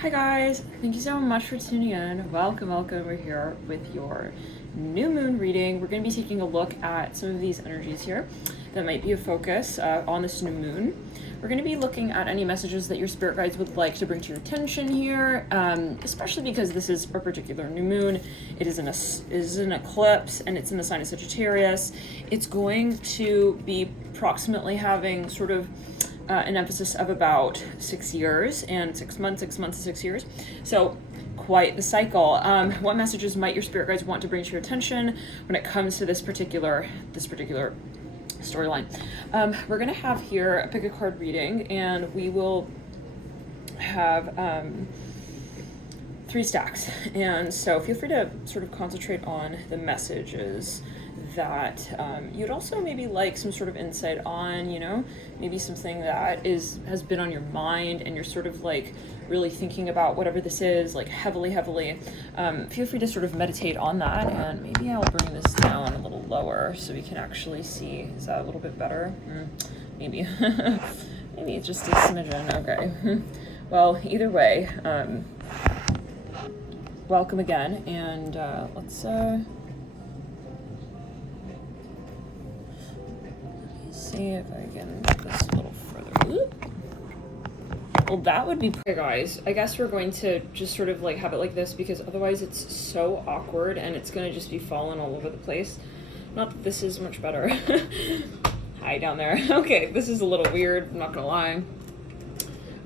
Hi guys, thank you so much for tuning in. Welcome. We're here with your new moon reading. We're going to be taking a look at some of these energies here that might be a focus on this new moon. We're going to be looking at any messages that your spirit guides would like to bring to your attention here, especially because this is a particular new moon. It is an eclipse and it's in the sign of Sagittarius. It's going to be approximately having sort of an emphasis of about 6 years and 6 months, 6 months, 6 years. So quite the cycle. What messages might your spirit guides want to bring to your attention when it comes to this particular storyline? We're gonna have here a pick a card reading, and we will have 3 stacks. And so feel free to sort of concentrate on the messages that you'd also maybe like some sort of insight on, maybe something that has been on your mind and you're sort of like really thinking about whatever this is, like heavily. Feel free to sort of meditate on that, and maybe I'll bring this down a little lower so we can actually see. Is that a little bit better? Maybe. Maybe it's just a smidgen. Okay. Well, either way, welcome again, and let's see if I can get this a little further. Well, that would be okay, guys. I guess we're going to just sort of like have it like this, because otherwise it's so awkward and it's gonna just be falling all over the place. Not that this is much better. Hi down there. Okay, this is a little weird, I'm not gonna lie.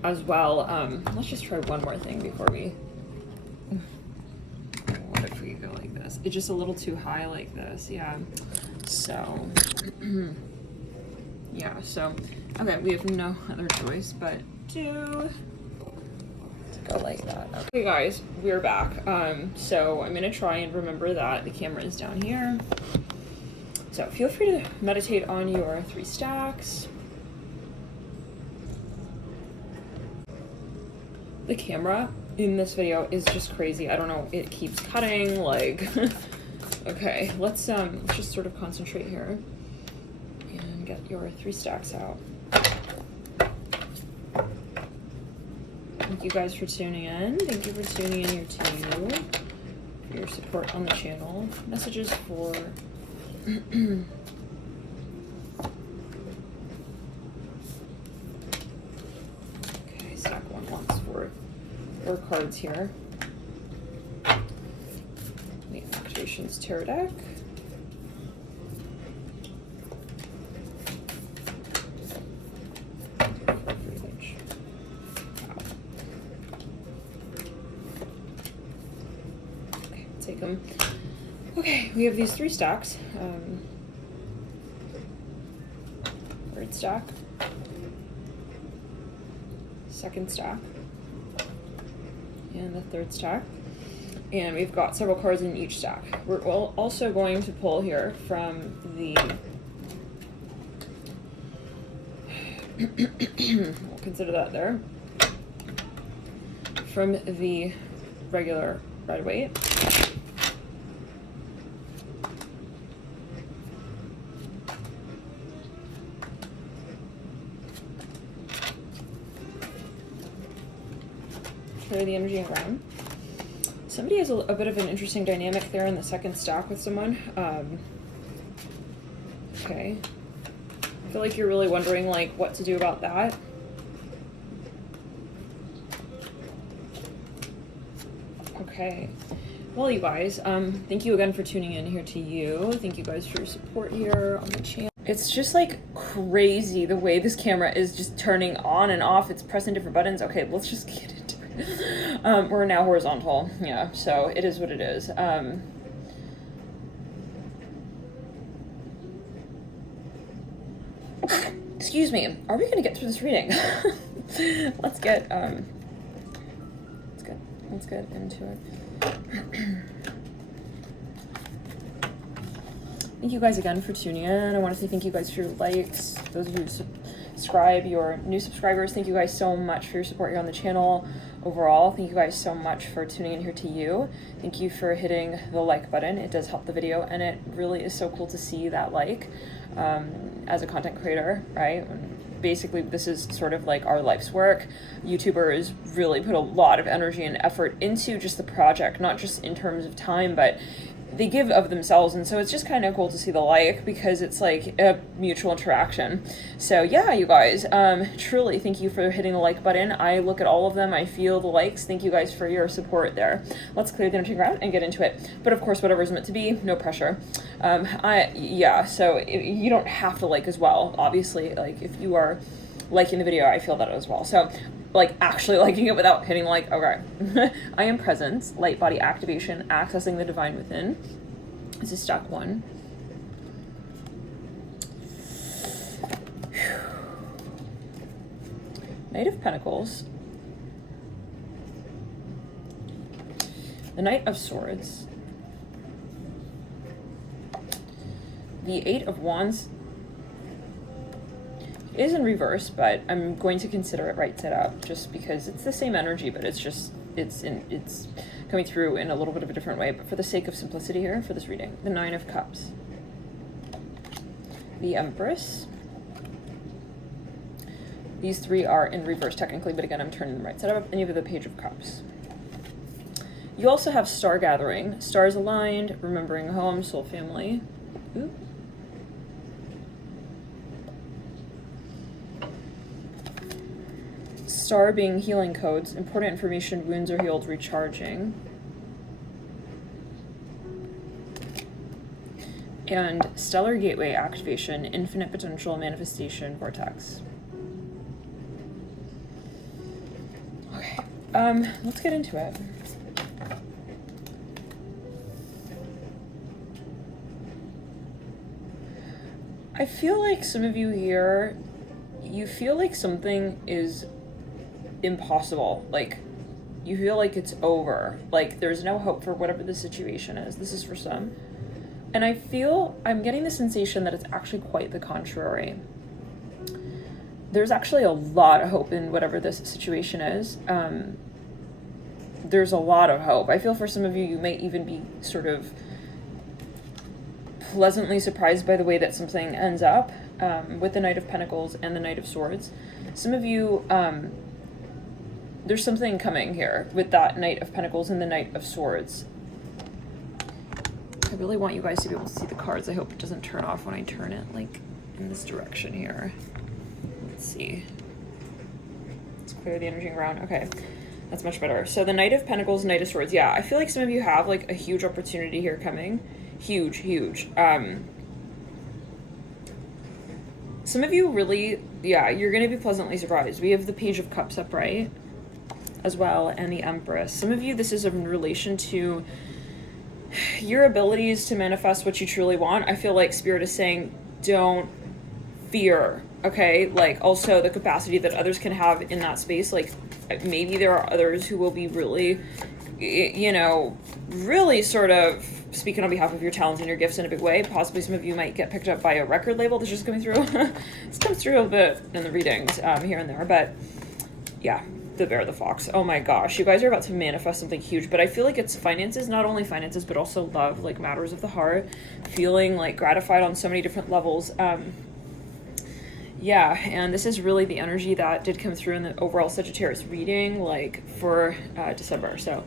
As well, let's just try one more thing before we... What if we go like this? It's just a little too high like this, yeah. So... yeah, so, okay, we have no other choice but to go like that. Okay, guys, we're back. So I'm gonna try and remember that the camera is down here. So feel free to meditate on your 3 stacks. The camera in this video is just crazy. I don't know, it keeps cutting, like, okay, let's just sort of concentrate here. Get your 3 stacks out. Thank you guys for tuning in. Thank you for tuning in here too, for your support on the channel. Messages for okay, stack 1 wants 4 cards here. The Activations Tarot deck. Take them. Okay, we have these 3 stacks. Third stack, second stack, and the third stack. And we've got several cards in each stack. We're also going to pull here from the we'll consider that there, from the regular Rider-Waite. Carry the energy around. Somebody has a bit of an interesting dynamic there in the second stack with someone. Okay. I feel like you're really wondering like what to do about that. Okay. Well, you guys, thank you again for tuning in here to you. Thank you guys for your support here on the channel. It's just like crazy the way this camera is just turning on and off. It's pressing different buttons. Okay, let's just get into it. We're now horizontal. Yeah, so it is what it is. Excuse me. Are we gonna get through this reading? Let's get into it. Thank you guys again for tuning in. I want to say thank you guys for your likes. Those of you who subscribe, your new subscribers, thank you guys so much for your support here on the channel. Overall, thank you guys so much for tuning in here to you. Thank you for hitting the like button. It does help the video, and it really is so cool to see that like as a content creator, right? When basically this is sort of like our life's work. YouTubers really put a lot of energy and effort into just the project, not just in terms of time, but they give of themselves, and so it's just kind of cool to see the like, because it's like a mutual interaction. So yeah, you guys, truly thank you for hitting the like button. I look at all of them, I feel the likes. Thank you guys for your support there. Let's clear the energy ground and get into it. But of course, whatever's meant to be, no pressure. So you don't have to like as well, obviously. Like if you are liking the video, I feel that as well. So like actually liking it without hitting like, okay. I am presence, light body activation, accessing the divine within. This is stack 1. Knight of Pentacles. The Knight of Swords. The 8 of Wands is in reverse, but I'm going to consider it right side up just because it's the same energy, but it's coming through in a little bit of a different way. But for the sake of simplicity here for this reading, the 9 of Cups, the Empress. These 3 are in reverse technically, but again, I'm turning them right side up, and you have the Page of Cups. You also have Star Gathering, stars aligned, remembering home, soul family. Ooh. Star being healing codes, important information, wounds are healed, recharging. And Stellar Gateway activation, infinite potential, manifestation, vortex. Okay, let's get into it. I feel like some of you here, you feel like something is impossible. Like you feel like it's over, like there's no hope for whatever the situation is. This is for some, and I'm getting the sensation that it's actually quite the contrary. There's actually a lot of hope in whatever this situation is. There's a lot of hope. I feel for some of you, you may even be sort of pleasantly surprised by the way that something ends up, with the Knight of Pentacles and the Knight of Swords. Some of you, there's something coming here with that Knight of Pentacles and the Knight of Swords. I really want you guys to be able to see the cards. I hope it doesn't turn off when I turn it like in this direction here. Let's see. Let's clear the energy around. Okay, that's much better. So the Knight of Pentacles, Knight of Swords. Yeah, I feel like some of you have like a huge opportunity here coming. Huge. Some of you really, yeah, you're going to be pleasantly surprised. We have the Page of Cups upright as well, and the Empress. Some of you, this is in relation to your abilities to manifest what you truly want. I feel like Spirit is saying, don't fear, okay? Like also the capacity that others can have in that space. Like maybe there are others who will be really, you know, really sort of speaking on behalf of your talents and your gifts in a big way. Possibly some of you might get picked up by a record label that's just coming through. This comes through a bit in the readings here and there, but yeah. The Bear, the Fox. Oh my gosh, you guys are about to manifest something huge, but I feel like it's finances, not only finances, but also love, like matters of the heart, feeling like gratified on so many different levels. Yeah, and this is really the energy that did come through in the overall Sagittarius reading, like for December. So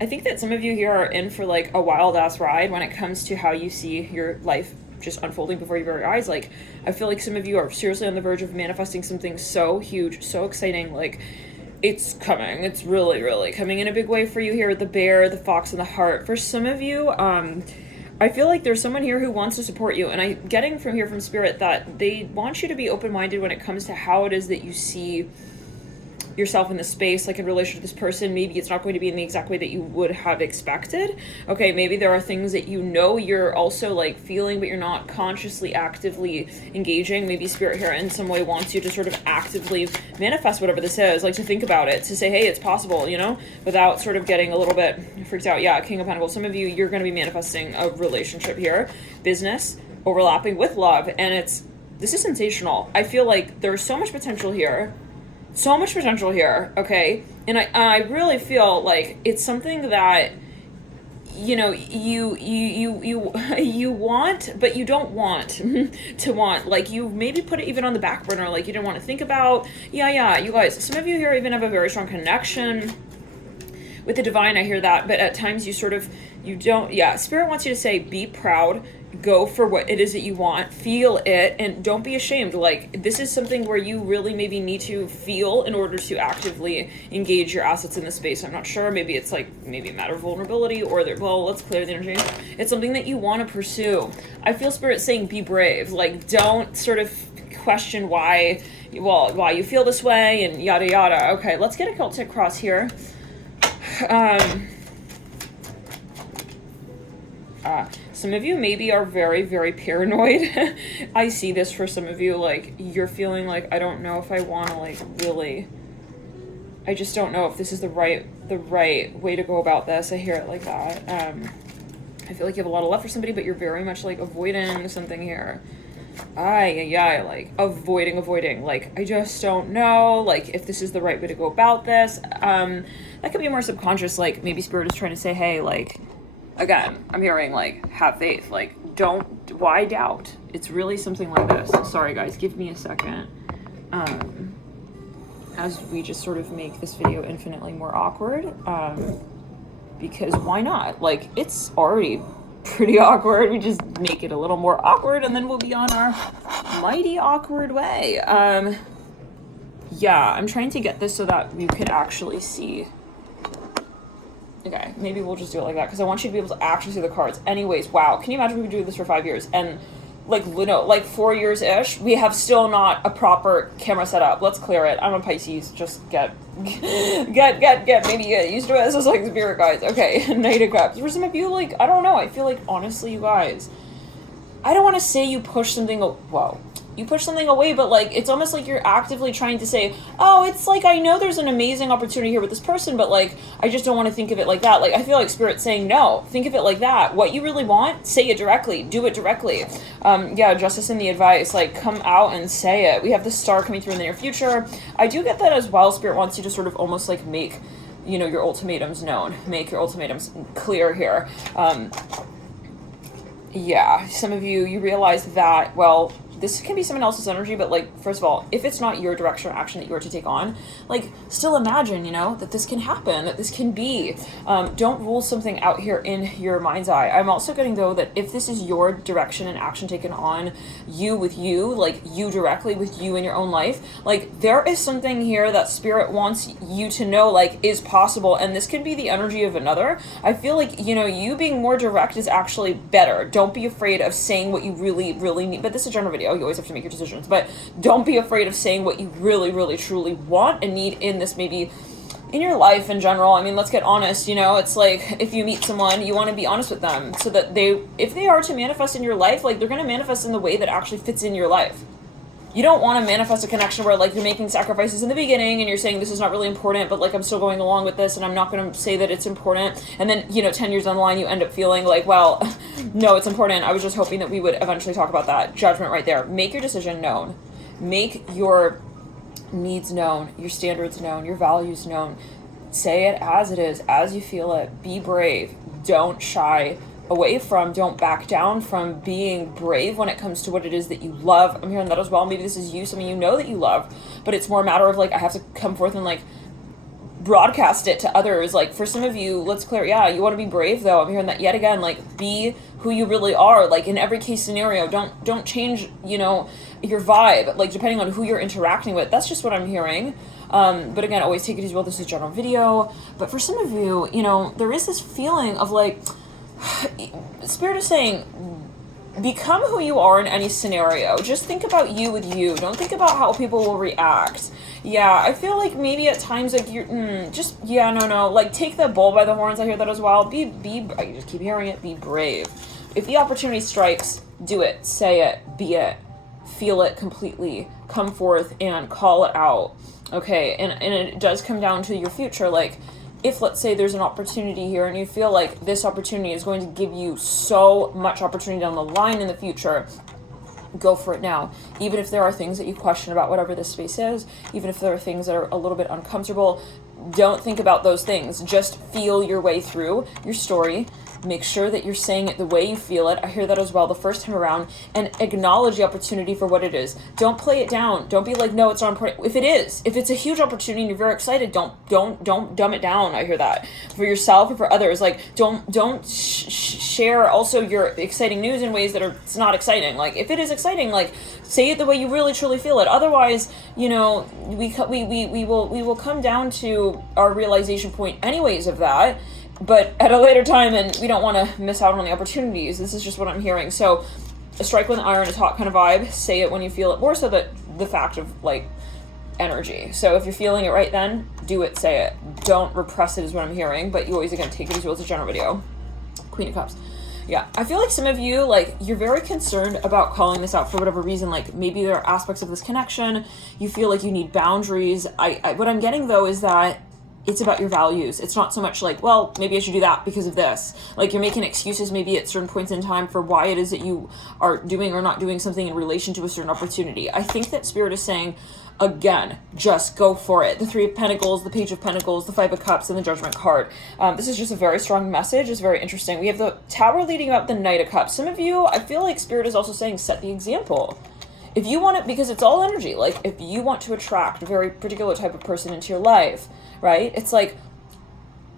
I think that some of you here are in for like a wild ass ride when it comes to how you see your life just unfolding before your very eyes. Like I feel like some of you are seriously on the verge of manifesting something so huge, so exciting. Like it's coming. It's really, really coming in a big way for you here with the Bear, the Fox, and the Heart. For some of you, I feel like there's someone here who wants to support you, and I'm getting from here from Spirit that they want you to be open-minded when it comes to how it is that you see yourself in this space, like in relation to this person. Maybe it's not going to be in the exact way that you would have expected. Okay, maybe there are things that you know you're also like feeling, but you're not consciously actively engaging. Maybe Spirit here in some way wants you to sort of actively manifest whatever this is, like to think about it, to say, hey, it's possible, you know, without sort of getting a little bit freaked out. Yeah, King of Pentacles. Some of you, you're going to be manifesting a relationship here, business overlapping with love, and this is sensational. I feel like there's so much potential here. So much potential here, okay? And I really feel like it's something that you know, you want, but you don't want to want. Like, you maybe put it even on the back burner, like you didn't want to think about. Yeah, you guys, some of you here even have a very strong connection with the divine. I hear that, but at times you don't. Yeah, Spirit wants you to say, be proud, go for what it is that you want, feel it, and don't be ashamed. Like, this is something where you really maybe need to feel in order to actively engage your assets in the space. I'm not sure, maybe it's like, maybe a matter of vulnerability, or well, let's clear the energy. It's something that you want to pursue. I feel Spirit saying, be brave. Like, don't sort of question why you feel this way and yada yada. Okay, let's get a Celtic cross here. Some of you maybe are very, very paranoid. I see this for some of you, like, you're feeling like, I don't know if I want to, like, really, I just don't know if this is the right way to go about this. I hear it like that. I feel like you have a lot of love for somebody, but you're very much, like, avoiding something here. Like, avoiding, like, I just don't know, like, if this is the right way to go about this. That could be more subconscious, like, maybe Spirit is trying to say, hey, like, again, I'm hearing, like, have faith, like, why doubt? It's really something like this. Sorry, guys, give me a second. As we just sort of make this video infinitely more awkward, because why not? Like, it's already pretty awkward. We just make it a little more awkward, and then we'll be on our mighty awkward way. Yeah, I'm trying to get this so that you could actually see. Okay, maybe we'll just do it like that, because I want you to be able to actually see the cards. Anyways, wow, can you imagine we could do this for 5 years? And, like, like 4 years-ish, we have still not a proper camera set up. Let's clear it. I'm a Pisces. Just get used to it. This is like Spirit, guys. Okay, Knight of Cups. For some of you, like, I don't know. I feel like, honestly, you guys, I don't want to say you push something, you push something away, but, like, it's almost like you're actively trying to say, oh, it's like, I know there's an amazing opportunity here with this person, but, like, I just don't want to think of it like that. Like, I feel like Spirit's saying, no, think of it like that. What you really want, say it directly, do it directly. Yeah, justice in the advice, like, come out and say it. We have the star coming through in the near future. I do get that as well. Spirit wants you to sort of almost, like, make, you know, your ultimatums known, make your ultimatums clear here. Yeah, some of you realize that, well, this can be someone else's energy, but, like, first of all, if it's not your direction or action that you are to take on, like, still imagine, you know, that this can happen, that this can be. Don't rule something out here in your mind's eye. I'm also getting, though, that if this is your direction and action taken on you with you, like, you directly with you in your own life, like, there is something here that Spirit wants you to know, like, is possible, and this could be the energy of another. I feel like, you know, you being more direct is actually better. Don't be afraid of saying what you really, really need, but this is a general video. You always have to make your decisions, but don't be afraid of saying what you really, really, truly want and need in this, maybe in your life in general. I mean, let's get honest, you know, it's like, if you meet someone, you want to be honest with them so that if they are to manifest in your life, like, they're going to manifest in the way that actually fits in your life. You don't want to manifest a connection where, like, you're making sacrifices in the beginning and you're saying this is not really important, but, like, I'm still going along with this and I'm not going to say that it's important. And then, you know, 10 years down the line, you end up feeling like, well, no, it's important. I was just hoping that we would eventually talk about that. Judgment right there. Make your decision known. Make your needs known, your standards known, your values known. Say it as it is, as you feel it. Be brave. Don't shy away from, don't back down from being brave when it comes to what it is that you love. I'm hearing that as well. Maybe this is you, something you know that you love, but it's more a matter of, like, I have to come forth and, like, broadcast it to others. Like, for some of you, let's clear, yeah, you want to be brave, though. I'm hearing that yet again, like, be who you really are, like, in every case scenario. Don't change, you know, your vibe, like, depending on who you're interacting with. That's just what I'm hearing. But again, always take it as well. This is a general video, but for some of you, you know, there is this feeling of, like, Spirit is saying, become who you are in any scenario. Just think about you with you. Don't think about how people will react. Yeah, I feel like maybe at times, like, you're, no. Like, take the bull by the horns. I hear that as well. I just keep hearing it. Be brave. If the opportunity strikes, do it. Say it. Be it. Feel it completely. Come forth and call it out. Okay, and it does come down to your future, like, if, let's say, there's an opportunity here and you feel like this opportunity is going to give you so much opportunity down the line in the future, go for it now. Even if there are things that you question about whatever this space is, even if there are things that are a little bit uncomfortable, don't think about those things. Just feel your way through your story. make sure that you're saying it the way you feel it. I hear that as well the first time around, and acknowledge the opportunity for what it is. Don't play it down. Don't be like, no, it's not important. If it is, if it's a huge opportunity and you're very excited, don't dumb it down. I hear that for yourself and for others. Like, don't share also your exciting news in ways that are, it's not exciting. Like, if it is exciting, like, say it the way you really truly feel it. Otherwise, you know, we will come down to our realization point anyways of that, but at a later time, and we don't want to miss out on the opportunities. This is just what I'm hearing. So a strike when the iron is hot kind of vibe. Say it when you feel it, more so that the fact of like energy. So if you're feeling it right then, do it, say it. Don't repress it is what I'm hearing, but you always, again, take it as well as a general video. Queen of Cups. Yeah, I feel like some of you, like, you're very concerned about calling this out for whatever reason. Like, maybe there are aspects of this connection. You feel like you need boundaries. What I'm getting, though, is that it's about your values. It's not so much like, well, maybe I should do that because of this. Like, you're making excuses maybe at certain points in time for why it is that you are doing or not doing something in relation to a certain opportunity. I think that Spirit is saying, again, just go for it. The Three of Pentacles, the Page of Pentacles, the Five of Cups, and the Judgment card. This is just a very strong message. It's very interesting. We have the Tower leading up the Knight of Cups. Some of you, I feel like Spirit is also saying, set the example. If you want it, because it's all energy, like if you want to attract a very particular type of person into your life, right? It's like,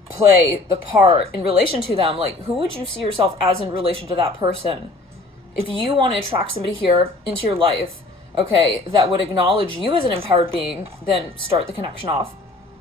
play the part in relation to them. Like, who would you see yourself as in relation to that person? If you want to attract somebody here into your life, okay, that would acknowledge you as an empowered being, then start the connection off.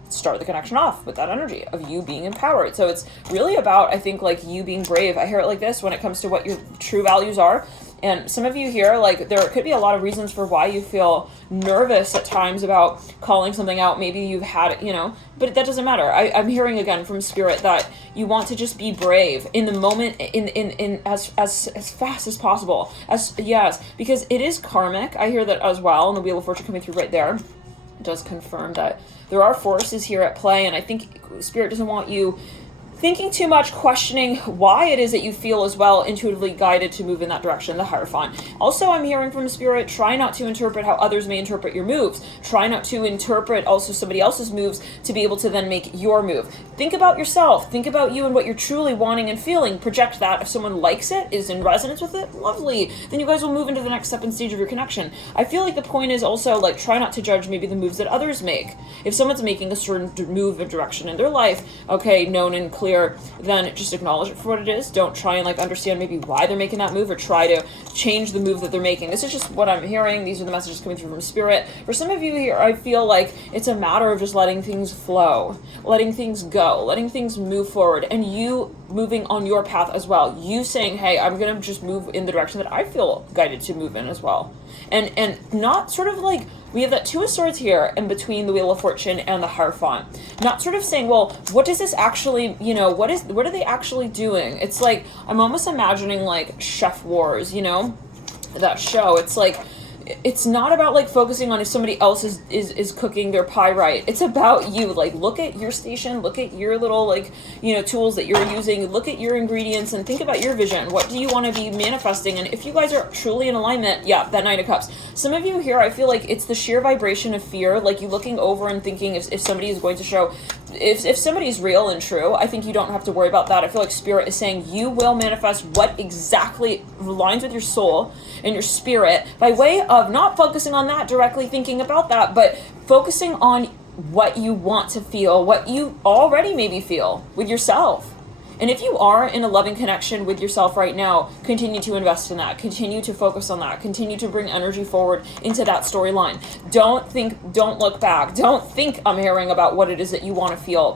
Start the connection off with that energy of you being empowered. So it's really about, I think, like, you being brave. I hear it like this when it comes to what your true values are. And some of you here, like, there could be a lot of reasons for why you feel nervous at times about calling something out. Maybe you've had it, you know, but that doesn't matter. I'm hearing again from Spirit that you want to just be brave in the moment, in as fast as possible. Yes, because it is karmic. I hear that as well, and the Wheel of Fortune coming through right there does confirm that there are forces here at play, and I think Spirit doesn't want you thinking too much, questioning why it is that you feel as well intuitively guided to move in that direction, the Hierophant. Also, I'm hearing from Spirit, try not to interpret how others may interpret your moves. Try not to interpret also somebody else's moves to be able to then make your move. Think about yourself. Think about you and what you're truly wanting and feeling. Project that. If someone likes it, is in resonance with it, lovely. Then you guys will move into the next step and stage of your connection. I feel like the point is also, like, try not to judge maybe the moves that others make. If someone's making a certain move or direction in their life, okay, known and clear, then just acknowledge it for what it is. Don't try and like understand maybe why they're making that move or try to change the move that they're making. This is just what I'm hearing. These are the messages coming through from Spirit. For some of you here, I feel like it's a matter of just letting things flow, letting things go, letting things move forward, and you moving on your path as well. You saying, hey, I'm going to just move in the direction that I feel guided to move in as well. And not sort of like, we have that Two of Swords here in between the Wheel of Fortune and the Hierophant. Not sort of saying, well, what does this actually, you know, what are they actually doing? It's like, I'm almost imagining like Chef Wars, you know, that show. It's like, it's not about like focusing on if somebody else is cooking their pie right. It's about you. Like, look at your station, look at your little, like, you know, tools that you're using, look at your ingredients and think about your vision. What do you want to be manifesting? And if you guys are truly in alignment, yeah, that Knight of Cups. Some of you here, I feel like it's the sheer vibration of fear, like you looking over and thinking if somebody is going to show, if somebody's real and true, I think you don't have to worry about that. I feel like Spirit is saying you will manifest what exactly aligns with your soul and your spirit by way of not focusing on that directly, thinking about that, but focusing on what you want to feel, what you already maybe feel with yourself. And if you are in a loving connection with yourself right now, continue to invest in that. Continue to focus on that. Continue to bring energy forward into that storyline. Don't look back. Don't think I'm hearing about what it is that you want to feel.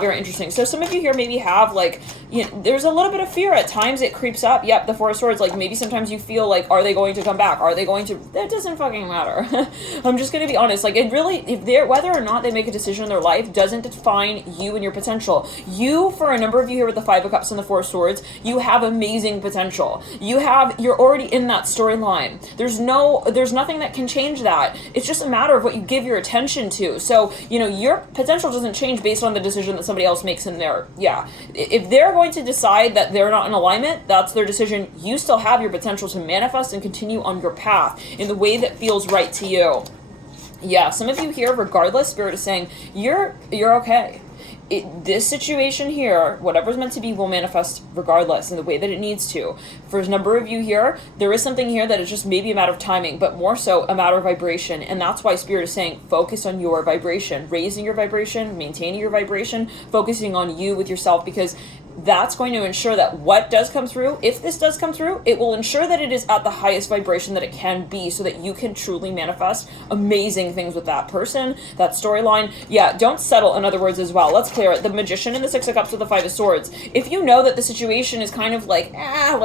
Very interesting. So some of you here maybe have like, you know, there's a little bit of fear at times. It creeps up. Yep, the Four of Swords. Like maybe sometimes you feel like, are they going to come back? Are they going to? That doesn't fucking matter. I'm just going to be honest. Like it really, whether or not they make a decision in their life doesn't define you and your potential. You, for a number of you here with the Five of Cups and the Four of Swords, you have amazing potential. You're already in that storyline. There's nothing that can change that. It's just a matter of what you give your attention to. So, you know, your potential doesn't change based on the decision that somebody else makes in there. Yeah. If they're going to decide that they're not in alignment, that's their decision. You still have your potential to manifest and continue on your path in the way that feels right to you. Yeah, some of you here, regardless, Spirit is saying, you're okay. this situation here, whatever's meant to be, will manifest regardless in the way that it needs to. For a number of you here, there is something here that is just maybe a matter of timing, but more so a matter of vibration. And that's why Spirit is saying, focus on your vibration, raising your vibration, maintaining your vibration, focusing on you with yourself, because that's going to ensure that what does come through, if this does come through, it will ensure that it is at the highest vibration that it can be, so that you can truly manifest amazing things with that person, that storyline. Yeah, don't settle, in other words, as well. Let's clear it. The Magician and the Six of Cups with the Five of Swords. If you know that the situation is kind of like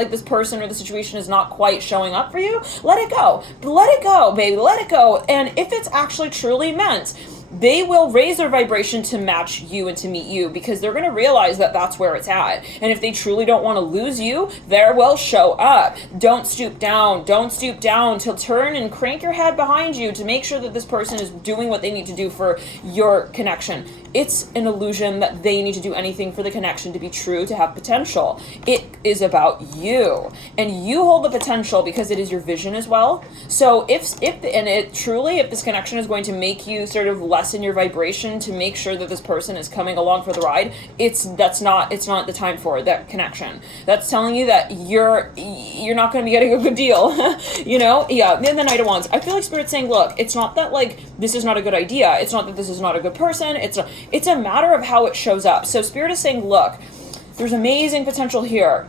this person or the situation is not quite showing up for you, let it go. Let it go, baby. Let it go. And if it's actually truly meant, they will raise their vibration to match you and to meet you, because they're going to realize that that's where it's at. And if they truly don't want to lose you, there will show up. Don't stoop down. Don't stoop down to turn and crank your head behind you to make sure that this person is doing what they need to do for your connection. It's an illusion that they need to do anything for the connection to be true, to have potential. It is about you, and you hold the potential because it is your vision as well. So if this connection is going to make you sort of lessen your vibration to make sure that this person is coming along for the ride, it's not the time for that connection. That's telling you that you're not going to be getting a good deal. Yeah. Then the Knight of Wands. I feel like Spirit's saying, look, it's not that like this is not a good idea. It's not that this is not a good person. It's a matter of how it shows up. So Spirit is saying, look, there's amazing potential here.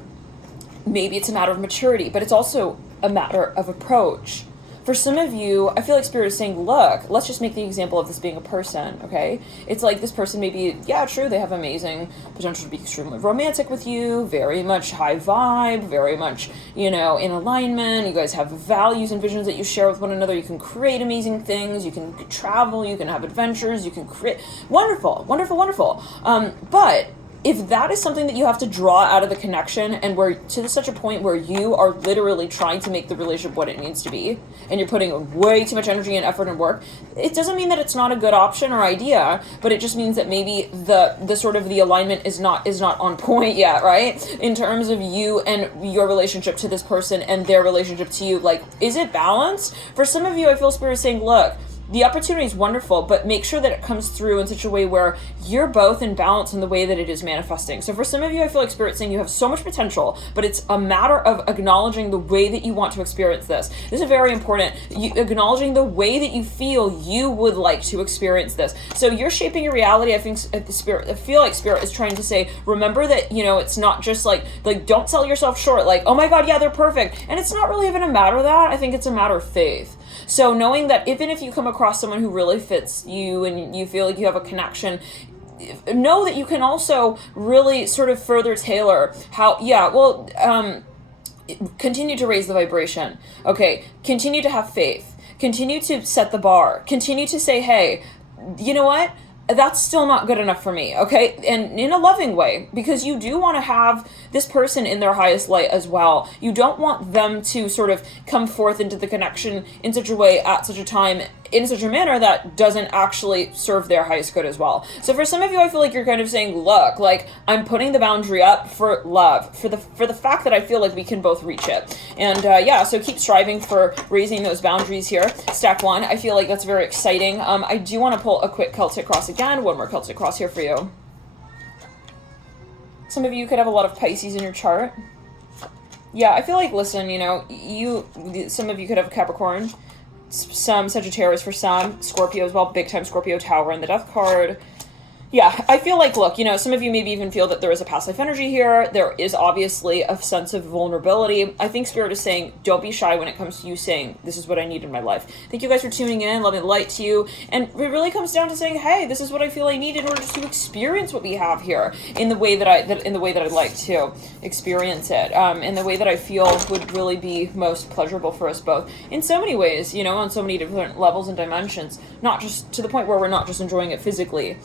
Maybe it's a matter of maturity, but it's also a matter of approach. For some of you, I feel like Spirit is saying, look, let's just make the example of this being a person, okay? It's like this person maybe, yeah, true, they have amazing potential to be extremely romantic with you, very much high vibe, very much, in alignment. You guys have values and visions that you share with one another. You can create amazing things. You can travel. You can have adventures. You can create. Wonderful, wonderful, wonderful. But if that is something that you have to draw out of the connection, and we're to such a point where you are literally trying to make the relationship what it needs to be, and you're putting way too much energy and effort and work, it doesn't mean that it's not a good option or idea, but it just means that maybe the sort of the alignment is not on point yet, right? In terms of you and your relationship to this person and their relationship to you, like, is it balanced? For some of you, I feel Spirit is saying, look, the opportunity is wonderful, but make sure that it comes through in such a way where you're both in balance in the way that it is manifesting. So for some of you, I feel like Spirit's saying you have so much potential, but it's a matter of acknowledging the way that you want to experience this. This is very important. Acknowledging the way that you feel you would like to experience this. So you're shaping your reality. I feel like Spirit is trying to say, remember that, it's not just like don't sell yourself short. Like, oh my God, yeah, they're perfect. And it's not really even a matter of that. I think it's a matter of faith. So knowing that even if you come across someone who really fits you and you feel like you have a connection, know that you can also really sort of further tailor how, continue to raise the vibration. Okay, continue to have faith. Continue to set the bar. Continue to say, hey, you know what? That's still not good enough for me, okay? And in a loving way, because you do want to have this person in their highest light as well. You don't want them to sort of come forth into the connection in such a way, at such a time, in such a manner that doesn't actually serve their highest good as well. So for some of you, I feel like you're kind of saying, look, like, I'm putting the boundary up for love, for the fact that I feel like we can both reach it. And so keep striving for raising those boundaries here. Stack 1, I feel like that's very exciting. I do want to pull a quick Celtic cross again. One more Celtic cross here for you. Some of you could have a lot of Pisces in your chart. Yeah, I feel like, listen, some of you could have a Capricorn, some Sagittarius for some, Scorpio as well, big time Scorpio, Tower, and the Death card. Yeah, I feel like, look, some of you maybe even feel that there is a past life energy here. There is obviously a sense of vulnerability. I think Spirit is saying, don't be shy when it comes to you saying, this is what I need in my life. Thank you guys for tuning in, loving the light to you. And it really comes down to saying, hey, this is what I feel I need in order to experience what we have here in the way that I'd like to experience it, in the way that I feel would really be most pleasurable for us both. In so many ways, on so many different levels and dimensions, not just to the point where we're not just enjoying it physically,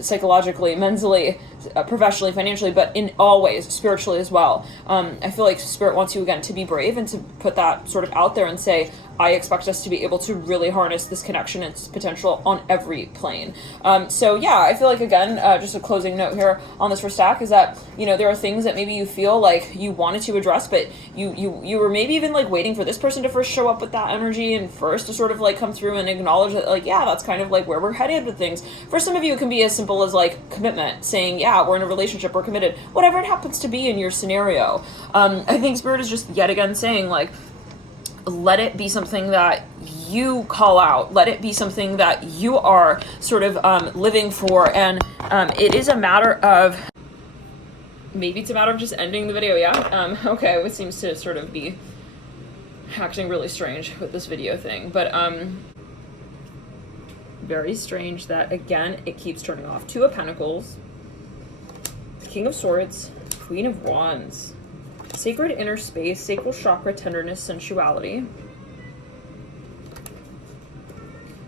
psychologically, mentally, professionally, financially, but in all ways, spiritually as well. I feel like Spirit wants you, again, to be brave and to put that sort of out there and say, I expect us to be able to really harness this connection and its potential on every plane. So yeah, I feel like, again, just a closing note here on this first stack is that, you know, there are things that maybe you feel like you wanted to address, but you were maybe even like waiting for this person to first show up with that energy and first to sort of like come through and acknowledge that, like, yeah, that's kind of like where we're headed with things. For some of you, it can be as simple as like commitment, saying, yeah, we're in a relationship, we're committed, whatever it happens to be in your scenario. I think Spirit is just yet again saying, like, let it be something that you call out. Let it be something that you are sort of living for. And it is a matter of, maybe it's a matter of just ending the video, yeah? Okay, it seems to sort of be acting really strange with this video thing. But very strange that, again, it keeps turning off. Two of Pentacles, King of Swords, Queen of Wands. Sacred inner space, sacral chakra, tenderness, sensuality.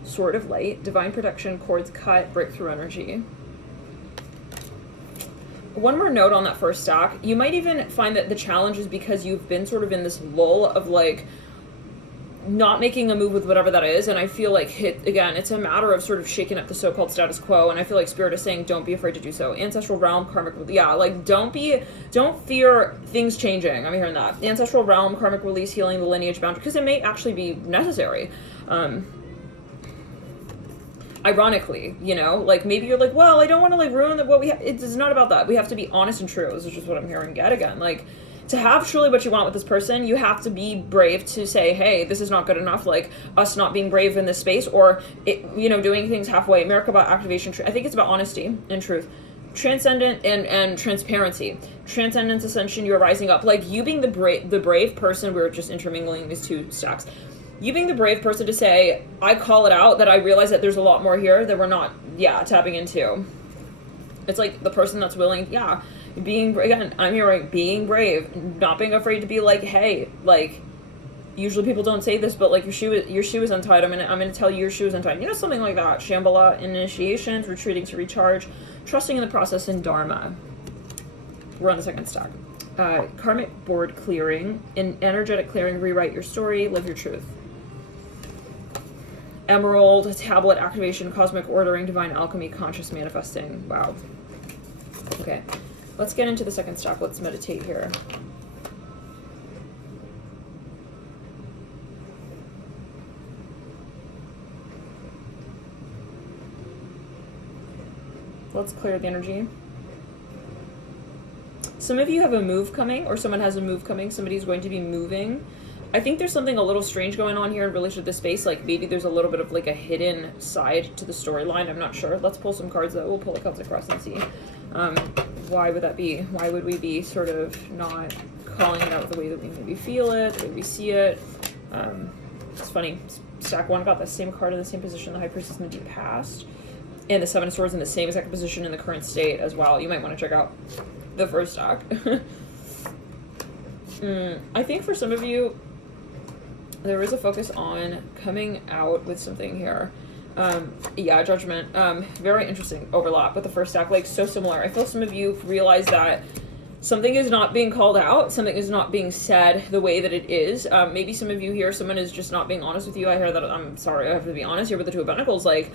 Sword of light, divine protection, cords cut, breakthrough energy. One more note on that first stack. You might even find that the challenge is because you've been sort of in this lull of like not making a move with whatever that is, and I feel like again, it's a matter of sort of shaking up the so-called status quo, and I feel like Spirit is saying don't be afraid to do so. Ancestral realm, karmic, yeah, like don't fear things changing. I'm hearing that. Ancestral realm, karmic release, healing the lineage boundary, because it may actually be necessary. Ironically, you know, like maybe you're like, well, I don't want to like ruin what we have. It's not about that. We have to be honest and true. This is just what I'm hearing yet again. Like, to have truly what you want with this person, you have to be brave to say, hey, this is not good enough, like us not being brave in this space, or, you know, doing things halfway. Merkaba activation, I think it's about honesty and truth. Transcendent and transparency. Transcendence, ascension, you're rising up. Like, you being the brave person, we were just intermingling these two stacks. You being the brave person to say, I call it out, that I realize that there's a lot more here that we're not, tapping into. It's like the person that's willing, being, again, I'm hearing being brave, not being afraid to be like, hey, like, usually people don't say this, but like your shoe is untied. I'm gonna tell you your shoe is untied. You know, something like that. Shambhala, initiations, retreating to recharge, trusting in the process, and Dharma. We're on the second stack. Karmic board clearing, in energetic clearing, rewrite your story, live your truth. Emerald, tablet activation, cosmic ordering, divine alchemy, conscious manifesting. Wow. Okay. Let's get into the second stack. Let's meditate here. Let's clear the energy. Some of you have a move coming, or someone has a move coming. Somebody's going to be moving. I think there's something a little strange going on here in relation to this space. Like maybe there's a little bit of like a hidden side to the storyline. I'm not sure. Let's pull some cards though. We'll pull the cards across and see. Why would that be? Why would we be sort of not calling it out the way that we maybe feel it, the way we see it? It's funny. Stack 1 got the same card in the same position, the High Priestess in the deep past. And the Seven of Swords in the same exact position in the current state as well. You might want to check out the first stack. I think for some of you, there is a focus on coming out with something here. Judgment. Very interesting overlap with the first stack, like so similar. I feel some of you realize that something is not being called out, something is not being said the way that it is. Maybe some of you here, someone is just not being honest with you. I hear that, I'm sorry, I have to be honest here with the Two of Pentacles, like,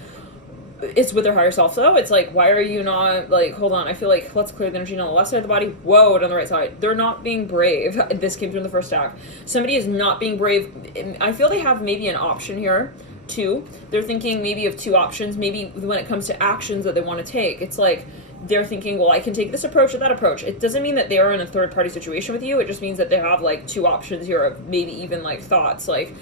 it's with their higher self though. It's like, why are you not, like, hold on, I feel like, let's clear the energy on the left side of the body, whoa, and on the right side. They're not being brave. This came from the first stack. Somebody is not being brave. I feel they have maybe an option here, too. They're thinking maybe of two options, maybe when it comes to actions that they want to take. It's like, they're thinking, well, I can take this approach or that approach. It doesn't mean that they are in a third-party situation with you. It just means that they have, like, two options here of maybe even, like, thoughts, like,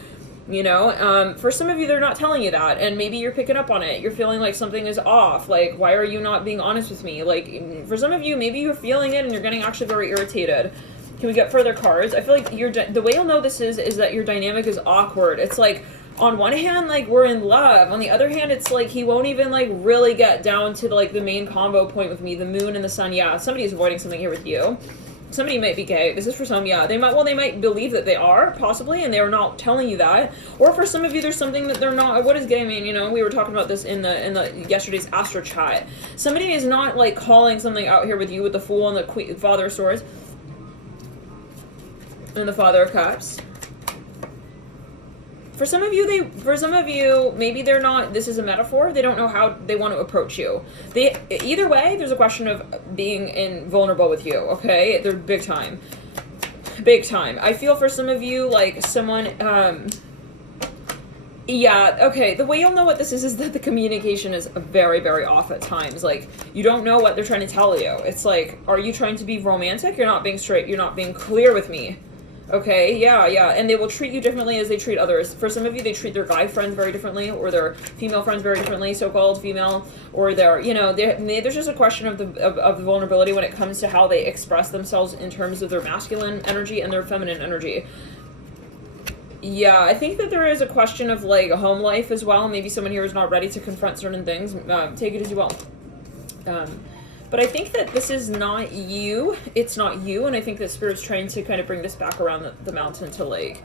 you know, for some of you, they're not telling you that, and maybe you're picking up on it. You're feeling like something is off. Like, why are you not being honest with me? Like, for some of you, maybe you're feeling it and you're getting actually very irritated. Can we get further cards? I feel like the way you'll know this is that your dynamic is awkward. It's like, on one hand, like, we're in love. On the other hand, it's like he won't even, like, really get down to, like, the main combo point with me, the moon and the sun. Yeah, somebody is avoiding something here with you. Somebody might be gay. This is for some, yeah. They might believe that they are, possibly, and they're not telling you that. Or for some of you, there's something that they're not. What does gay mean? You know, we were talking about this in the yesterday's Astro chat. Somebody is not like calling something out here with you with the Fool and the Father of Swords and the Father of Cups. For some of you, maybe they're not, this is a metaphor, they don't know how they want to approach you. Either way, there's a question of being vulnerable with you, okay? They're big time. Big time. I feel for some of you, like someone, yeah, okay, the way you'll know what this is that the communication is very, very off at times. Like, you don't know what they're trying to tell you. It's like, are you trying to be romantic? You're not being straight, you're not being clear with me. Okay, yeah, and they will treat you differently as they treat others. For some of you, they treat their guy friends very differently, or their female friends very differently, so-called female, or their, you know, there's just a question of the vulnerability when it comes to how they express themselves in terms of their masculine energy and their feminine energy. Yeah, I think that there is a question of, like, a home life as well. Maybe someone here is not ready to confront certain things. Take it as you will. But I think that this is not you. It's not you, and I think that Spirit's trying to kind of bring this back around the mountain to, like,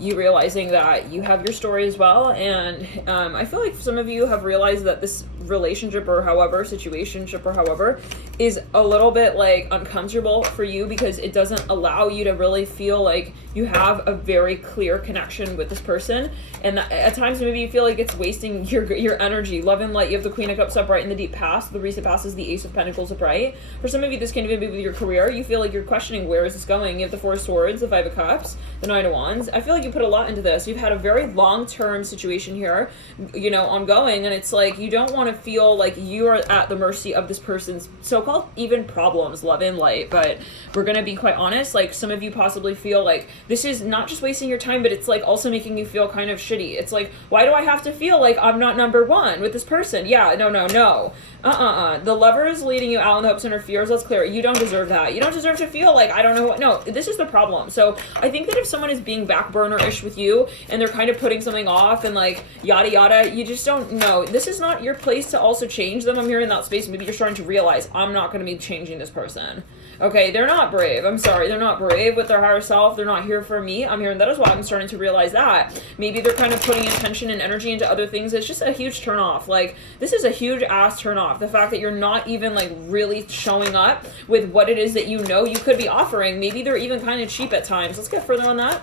you realizing that you have your story as well, and I feel like some of you have realized that this relationship or however, situationship or however, is a little bit, like, uncomfortable for you because it doesn't allow you to really feel like you have a very clear connection with this person, and at times maybe you feel like it's wasting your energy. Love and light, you have the Queen of Cups upright in the deep past, the recent past is the Ace of Pentacles upright. For some of you, this can even be with your career. You feel like you're questioning, where is this going? You have the Four of Swords, the Five of Cups, the Nine of Wands. I feel like you put a lot into this. You've had a very long-term situation here, you know, ongoing, and it's like you don't want to feel like you are at the mercy of this person's so-called even problems, love and light. But we're gonna be quite honest, like, some of you possibly feel like this is not just wasting your time, but it's like also making you feel kind of shitty. It's like, why do I have to feel like I'm not number one with this person? Yeah, no. The Lover is leading you out in the hopes and her fears. Let's clear it. You don't deserve that. You don't deserve to feel like, I don't know what. No, this is the problem. So I think that if someone is being back burner-ish with you and they're kind of putting something off and, like, yada yada, you just don't know. This is not your place to also change them. I'm here in that space. Maybe you're starting to realize, I'm not going to be changing this person. Okay, they're not brave. I'm sorry. They're not brave with their higher self. They're not here for me. I'm here, and that is why I'm starting to realize that. Maybe they're kind of putting attention and energy into other things. It's just a huge turn off. Like, this is a huge ass turn off. The fact that you're not even, like, really showing up with what it is that you know you could be offering. Maybe they're even kind of cheap at times. Let's get further on that.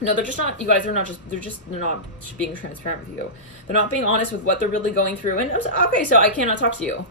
No, they're just not, you guys, they're not being transparent with you. They're not being honest with what they're really going through. And, okay, so I cannot talk to you.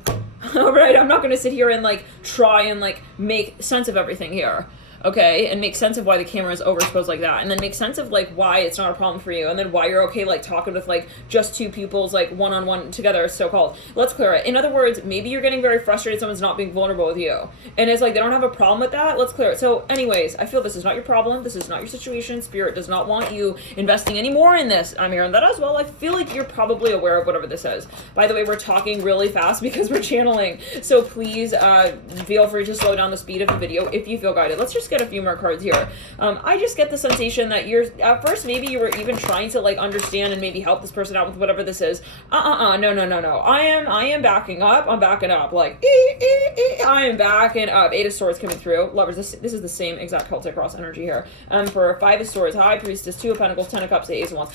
All right, I'm not going to sit here and, like, try and, like, make sense of everything here. Okay, and make sense of why the camera is overexposed like that, and then make sense of, like, why it's not a problem for you, and then why you're okay, like, talking with, like, just two pupils, like, one-on-one together, so-called. Let's clear it. In other words, maybe you're getting very frustrated someone's not being vulnerable with you, and it's like they don't have a problem with that. Let's clear it. So anyways, I feel this is not your problem. This is not your situation. Spirit does not want you investing any more in this. I'm hearing that as well. I feel like you're probably aware of whatever this is. By the way, we're talking really fast because we're channeling, so please feel free to slow down the speed of the video if you feel guided. Let's just get a few more cards here. I just get the sensation that you're, at first, maybe you were even trying to, like, understand and maybe help this person out with whatever this is. No. I am backing up. I'm backing up. Like, I am backing up. Eight of Swords coming through. Lovers, this is the same exact Celtic cross energy here. For Five of Swords, High Priestess, Two of Pentacles, Ten of Cups, Ace of Wands.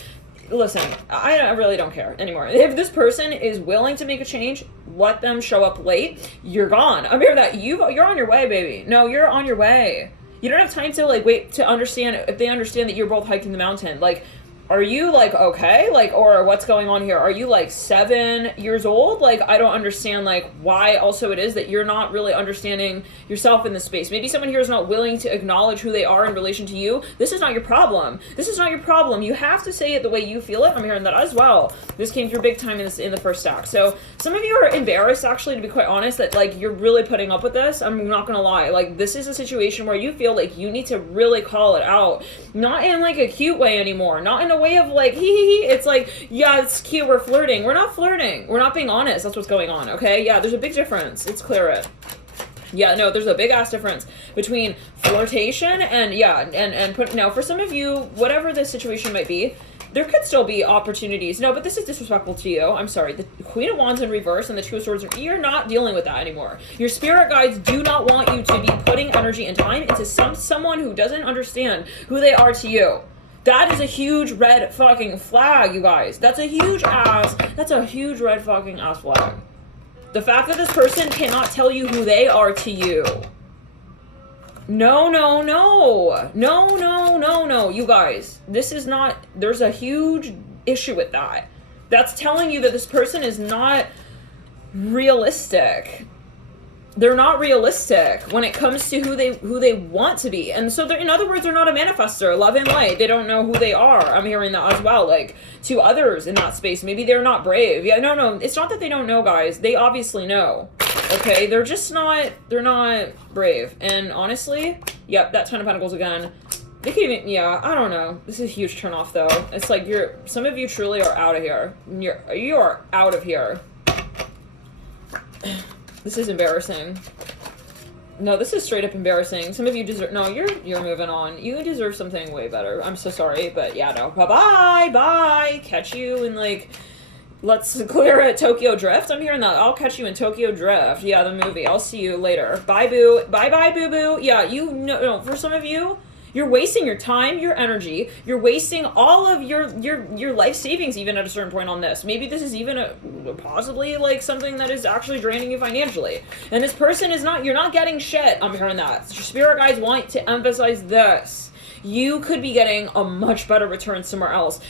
Listen, I really don't care anymore. If this person is willing to make a change, let them show up late. You're gone. I'm here that you're on your way, baby. No, you're on your way. You don't have time to, like, wait to understand if they understand that you're both hiking the mountain. Like, are you, like, okay? Like, or what's going on here? Are you, like, 7 years old? Like, I don't understand, like, why also it is that you're not really understanding yourself in this space. Maybe someone here is not willing to acknowledge who they are in relation to you. This is not your problem. This is not your problem. You have to say it the way you feel it. I'm hearing that as well. This came through big time in the first stack. So some of you are embarrassed, actually, to be quite honest, that, like, you're really putting up with this. I'm not gonna lie. Like, this is a situation where you feel like you need to really call it out. Not in, like, a cute way anymore. Not in a way of, like, hee. It's like, yeah, it's cute, we're flirting. We're not flirting. We're not being honest. That's what's going on, okay? Yeah, there's a big difference. Let's clear it. Yeah, no, there's a big ass difference between flirtation and, yeah, and put, now, for some of you, whatever the situation might be, there could still be opportunities. No, but this is disrespectful to you. I'm sorry. The Queen of Wands in reverse and the Two of Swords, you're not dealing with that anymore. Your spirit guides do not want you to be putting energy and time into someone who doesn't understand who they are to you. That is a huge red fucking flag, you guys. That's a huge red fucking ass flag. The fact that this person cannot tell you who they are to you. No, you guys. This is not, there's a huge issue with that. That's telling you that this person is not realistic. They're not realistic when it comes to who they want to be. And so, in other words, they're not a manifester, love and light. They don't know who they are. I'm hearing that as well, like, to others in that space. Maybe they're not brave. Yeah, no, it's not that they don't know, guys. They obviously know. Okay, they're just not, they're not brave. And honestly, yep, that Ten of Pentacles again. They could even, yeah, I don't know. This is a huge turnoff, though. It's like some of you truly are out of here. You are out of here. This is embarrassing. No, this is straight up embarrassing. Some of you deserve, no, you're moving on. You deserve something way better. I'm so sorry, but yeah, no. Bye. Catch you in, like, let's clear it. Tokyo Drift. I'm hearing that. I'll catch you in Tokyo Drift. Yeah, the movie. I'll see you later. Bye, boo. Bye, boo-boo. Yeah, you know, no, for some of you, you're wasting your time, your energy. You're wasting all of your life savings even at a certain point on this. Maybe this is even possibly like something that is actually draining you financially. And this person is not, you're not getting shit. I'm hearing that. Your spirit guides want to emphasize this. You could be getting a much better return somewhere else.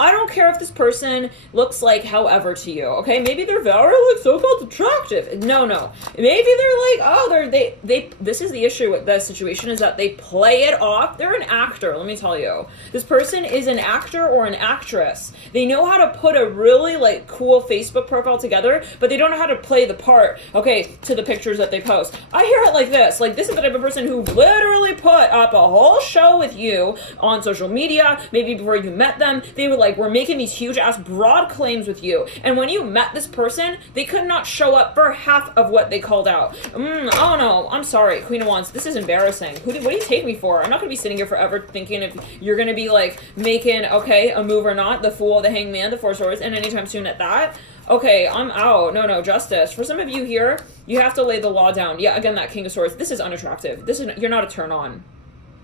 I don't care if this person looks like however to you, okay? Maybe they're very, like, so-called attractive. No. Maybe they're like, oh, they this is the issue with this situation, is that they play it off. They're an actor, let me tell you. This person is an actor or an actress. They know how to put a really, like, cool Facebook profile together, but they don't know how to play the part, okay, to the pictures that they post. I hear it like this. Like, this is the type of person who literally put up a whole show with you on social media, maybe before you met them. They were like, we're making these huge ass broad claims with you, and when you met this person, they could not show up for half of what they called out. Oh no, I'm sorry, Queen of Wands, this is embarrassing. What do you take me for? I'm not gonna be sitting here forever thinking if you're gonna be like making, okay, a move or not. The Fool, the Hangman, the Four of Swords, and anytime soon at that. Okay, I'm out. No, justice. For some of you here, you have to lay the law down. Yeah, again, that King of Swords, this is unattractive. You're not a turn on.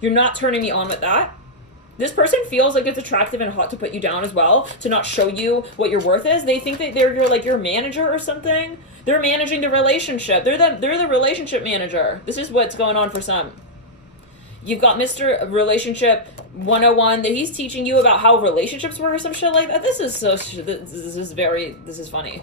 You're not turning me on with that. This person feels like it's attractive and hot to put you down as well, to not show you what your worth is. They think that they're your manager or something. They're managing the relationship. They're the relationship manager. This is what's going on for some. You've got Mr. Relationship 101 that he's teaching you about how relationships work or some shit like that. This is funny.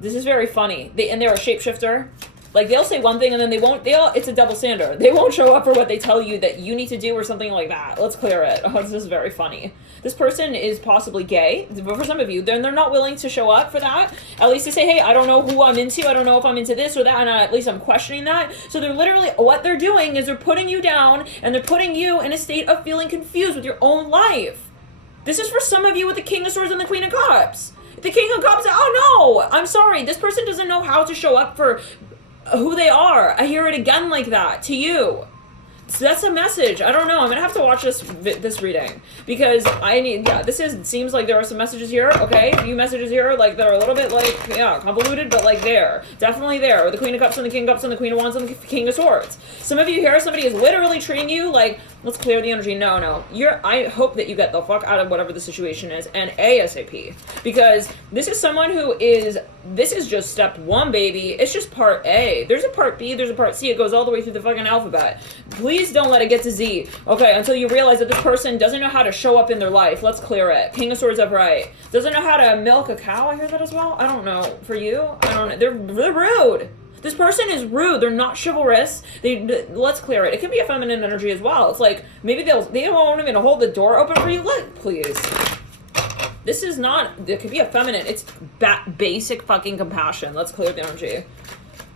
This is very funny. They're a shapeshifter. Like, they'll say one thing and then it's a double standard. They won't show up for what they tell you that you need to do or something like that. Let's clear it. Oh, this is very funny. This person is possibly gay, but for some of you, they're not willing to show up for that. At least to say, hey, I don't know who I'm into. I don't know if I'm into this or that, and at least I'm questioning that. So they're literally, what they're doing is they're putting you down, and they're putting you in a state of feeling confused with your own life. This is for some of you with the King of Swords and the Queen of Cups. The King of Cups, oh no, I'm sorry. This person doesn't know how to show up for who they are. I hear it again like that to you. So that's a message. I don't know. I'm gonna have to watch this reading because seems like there are some messages here. Okay, a few messages here like that are a little bit like convoluted, but like definitely there. With the Queen of Cups and the King of Cups and the Queen of Wands and the King of Swords. Some of you here, somebody is literally treating you like, let's clear the energy. No. I hope that you get the fuck out of whatever the situation is and ASAP, because this is someone who is. This is just step one, baby. It's just part A. There's a part B, there's a part C. It goes all the way through the fucking alphabet. Please don't let it get to Z, okay, until you realize that this person doesn't know how to show up in their life. Let's clear it. King of Swords upright. Doesn't know how to milk a cow. I hear that as well. I don't know. For you? I don't know. They're rude. This person is rude. They're not chivalrous. Let's clear it. It can be a feminine energy as well. It's like, maybe they won't even hold the door open for you. Please. This is not, it could be a feminine. It's basic fucking compassion. Let's clear the energy.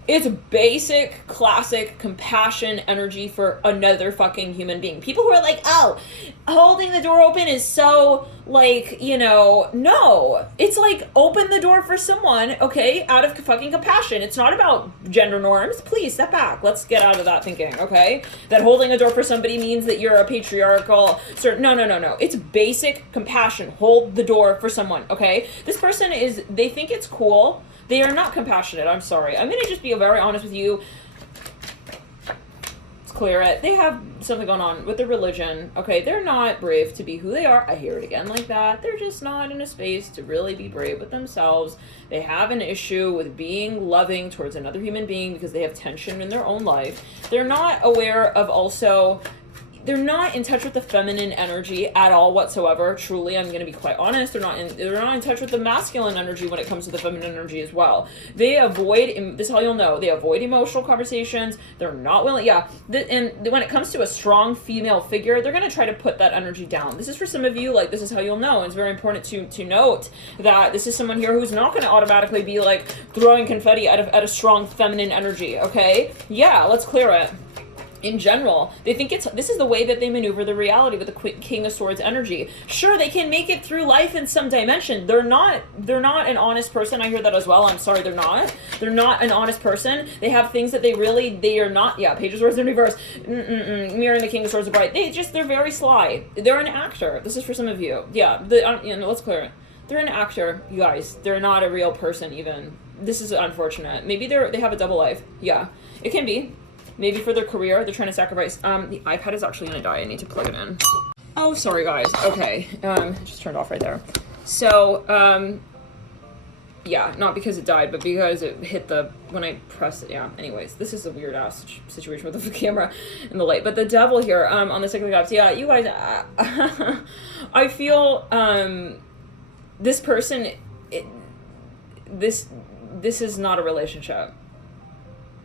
It's basic, classic compassion energy for another fucking human being. People who are like, oh, holding the door open is so, like, you know, no. It's like, open the door for someone, okay, out of fucking compassion. It's not about gender norms. Please, step back. Let's get out of that thinking, okay? That holding a door for somebody means that you're a patriarchal... No. It's basic compassion. Hold the door for someone, okay? This person is... They think it's cool... They are not compassionate. I'm sorry. I'm going to just be very honest with you. Let's clear it. They have something going on with their religion. Okay, they're not brave to be who they are. I hear it again like that. They're just not in a space to really be brave with themselves. They have an issue with being loving towards another human being because they have tension in their own life. They're not aware of also... They're not in touch with the feminine energy at all whatsoever. Truly, I'm going to be quite honest. They're not in touch with the masculine energy when it comes to the feminine energy as well. They avoid, this is how you'll know, they avoid emotional conversations. They're not willing, and when it comes to a strong female figure, they're going to try to put that energy down. This is for some of you, like, this is how you'll know. And it's very important to note that this is someone here who's not going to automatically be, like, throwing confetti at a strong feminine energy, okay? Yeah, let's clear it. In general, they think this is the way that they maneuver the reality with the King of Swords energy. Sure, they can make it through life in some dimension. They're not an honest person. I hear that as well. I'm sorry, they're not. They're not an honest person. They have things that they are not. Yeah, Page of Swords in reverse. Mirroring the King of Swords upright. They're very sly. They're an actor. This is for some of you. Yeah, let's clear it. They're an actor, you guys. They're not a real person even. This is unfortunate. Maybe they have a double life. Yeah, it can be. Maybe for their career, they're trying to sacrifice. The iPad is actually gonna die. I need to plug it in. Oh, sorry guys. Okay, just turned off right there. So, yeah, not because it died, but because it hit when I pressed it. Yeah. Anyways, this is a weird ass situation with the camera and the light. But the devil here, on the cyclic ups. Yeah, you guys. I feel this person. This is not a relationship.